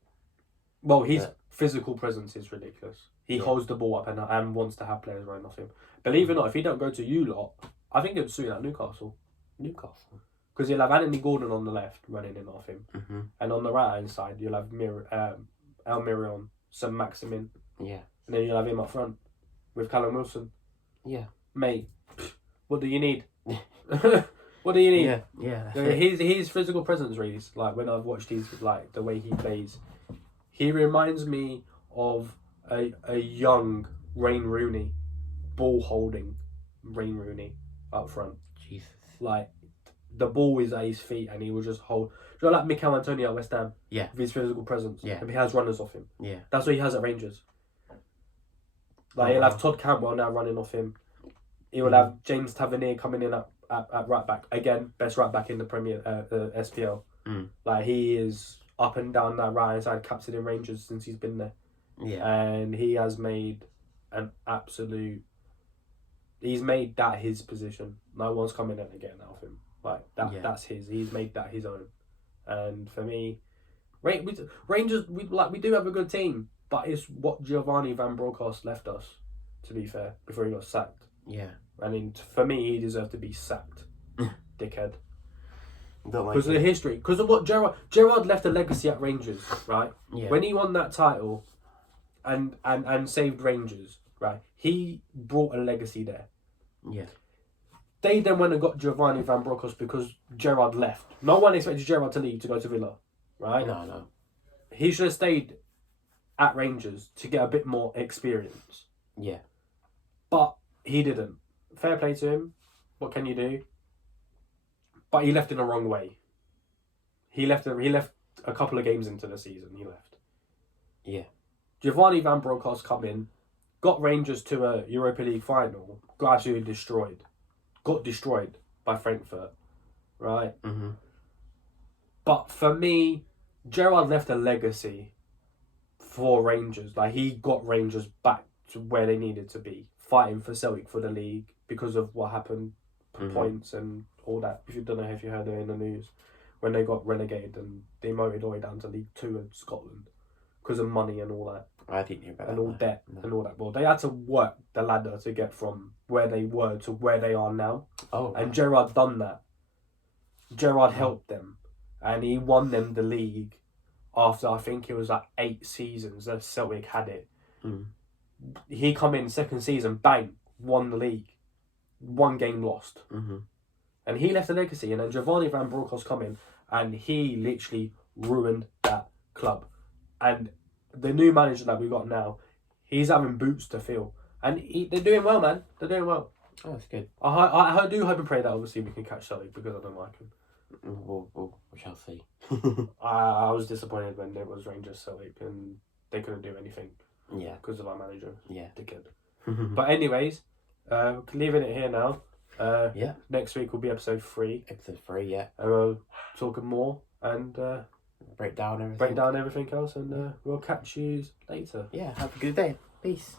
Well, his physical presence is ridiculous. He holds the ball up and wants to have players running off him. Believe it or not, if he don't go to you lot, I think it would suit at Newcastle. Because you'll have Anthony Gordon on the left running in off him. Mm-hmm. And on the right hand side, you'll have Almirion, St. Maximin. Yeah. And then you'll have him up front with Callum Wilson. Yeah. Mate, what do you need? What do you need? Yeah. His physical presence, really, like when I've watched the way he plays, he reminds me of a young Wayne Rooney, ball holding Wayne Rooney up front. Jesus. Like the ball is at his feet and he will just hold. You know, like Mikel Antonio at West Ham. Yeah. With his physical presence. Yeah. And he has runners off him. Yeah. That's what he has at Rangers. Like he'll have Todd Campbell now running off him. He will have James Tavernier coming in at right back. Again, best right back in the SPL. Mm. Like he is up and down that right hand side, captaining Rangers since he's been there. Yeah. And he has made an absolute. He's made that his position. No one's coming in and getting that off him. Like that. Yeah. That's his. He's made that his own. And for me, Rangers, we do have a good team, but it's what Giovanni Van Bronckhorst left us. To be fair, before he got sacked. Yeah. I mean, for me, he deserved to be sacked, dickhead. Don't like Because of the history, because of what Gerrard left a legacy at Rangers, right? Yeah. When he won that title, and saved Rangers, right? He brought a legacy there. Yeah. They then went and got Giovanni Van Bronckhorst because Gerrard left. No one expected Gerrard to leave to go to Villa, right? No. He should have stayed at Rangers to get a bit more experience. Yeah. But he didn't. Fair play to him. What can you do? But he left in the wrong way. He left a couple of games into the season. He left. Yeah. Giovanni Van Bronckhorst come in, got Rangers to a Europa League final, got absolutely destroyed. Got destroyed by Frankfurt, right? Mm-hmm. But for me, Gerrard left a legacy for Rangers. Like he got Rangers back to where they needed to be, fighting for Celtic for the league because of what happened, points and all that. If you don't know if you heard it in the news, when they got relegated and demoted all the way down to League Two in Scotland because of money and all that. I didn't hear about and that. all debt and all that. Well, they had to work the ladder to get from where they were to where they are now. Oh, and Gerrard done that. Gerrard helped them, and he won them the league after I think it was like 8 seasons that Celtic had it. He come in second season, bang, won the league, 1 game lost, and he left a legacy. And then Giovanni Van Bronckhorst come in, and he literally ruined that club. And the new manager that we got now, he's having boots to fill, and they're doing well, man. They're doing well. Oh, that's good. I do hope and pray that obviously we can catch Celtic because I don't like him. We shall see. I was disappointed when it was Rangers Celtic and they couldn't do anything. Yeah. Because of our manager. Yeah. Dickhead. But anyways, leaving it here now. Yeah. Next week will be episode 3. Episode 3, yeah. And we'll talk more and break down everything. Break down everything else, and we'll catch you later. Yeah. Have a good day. Peace.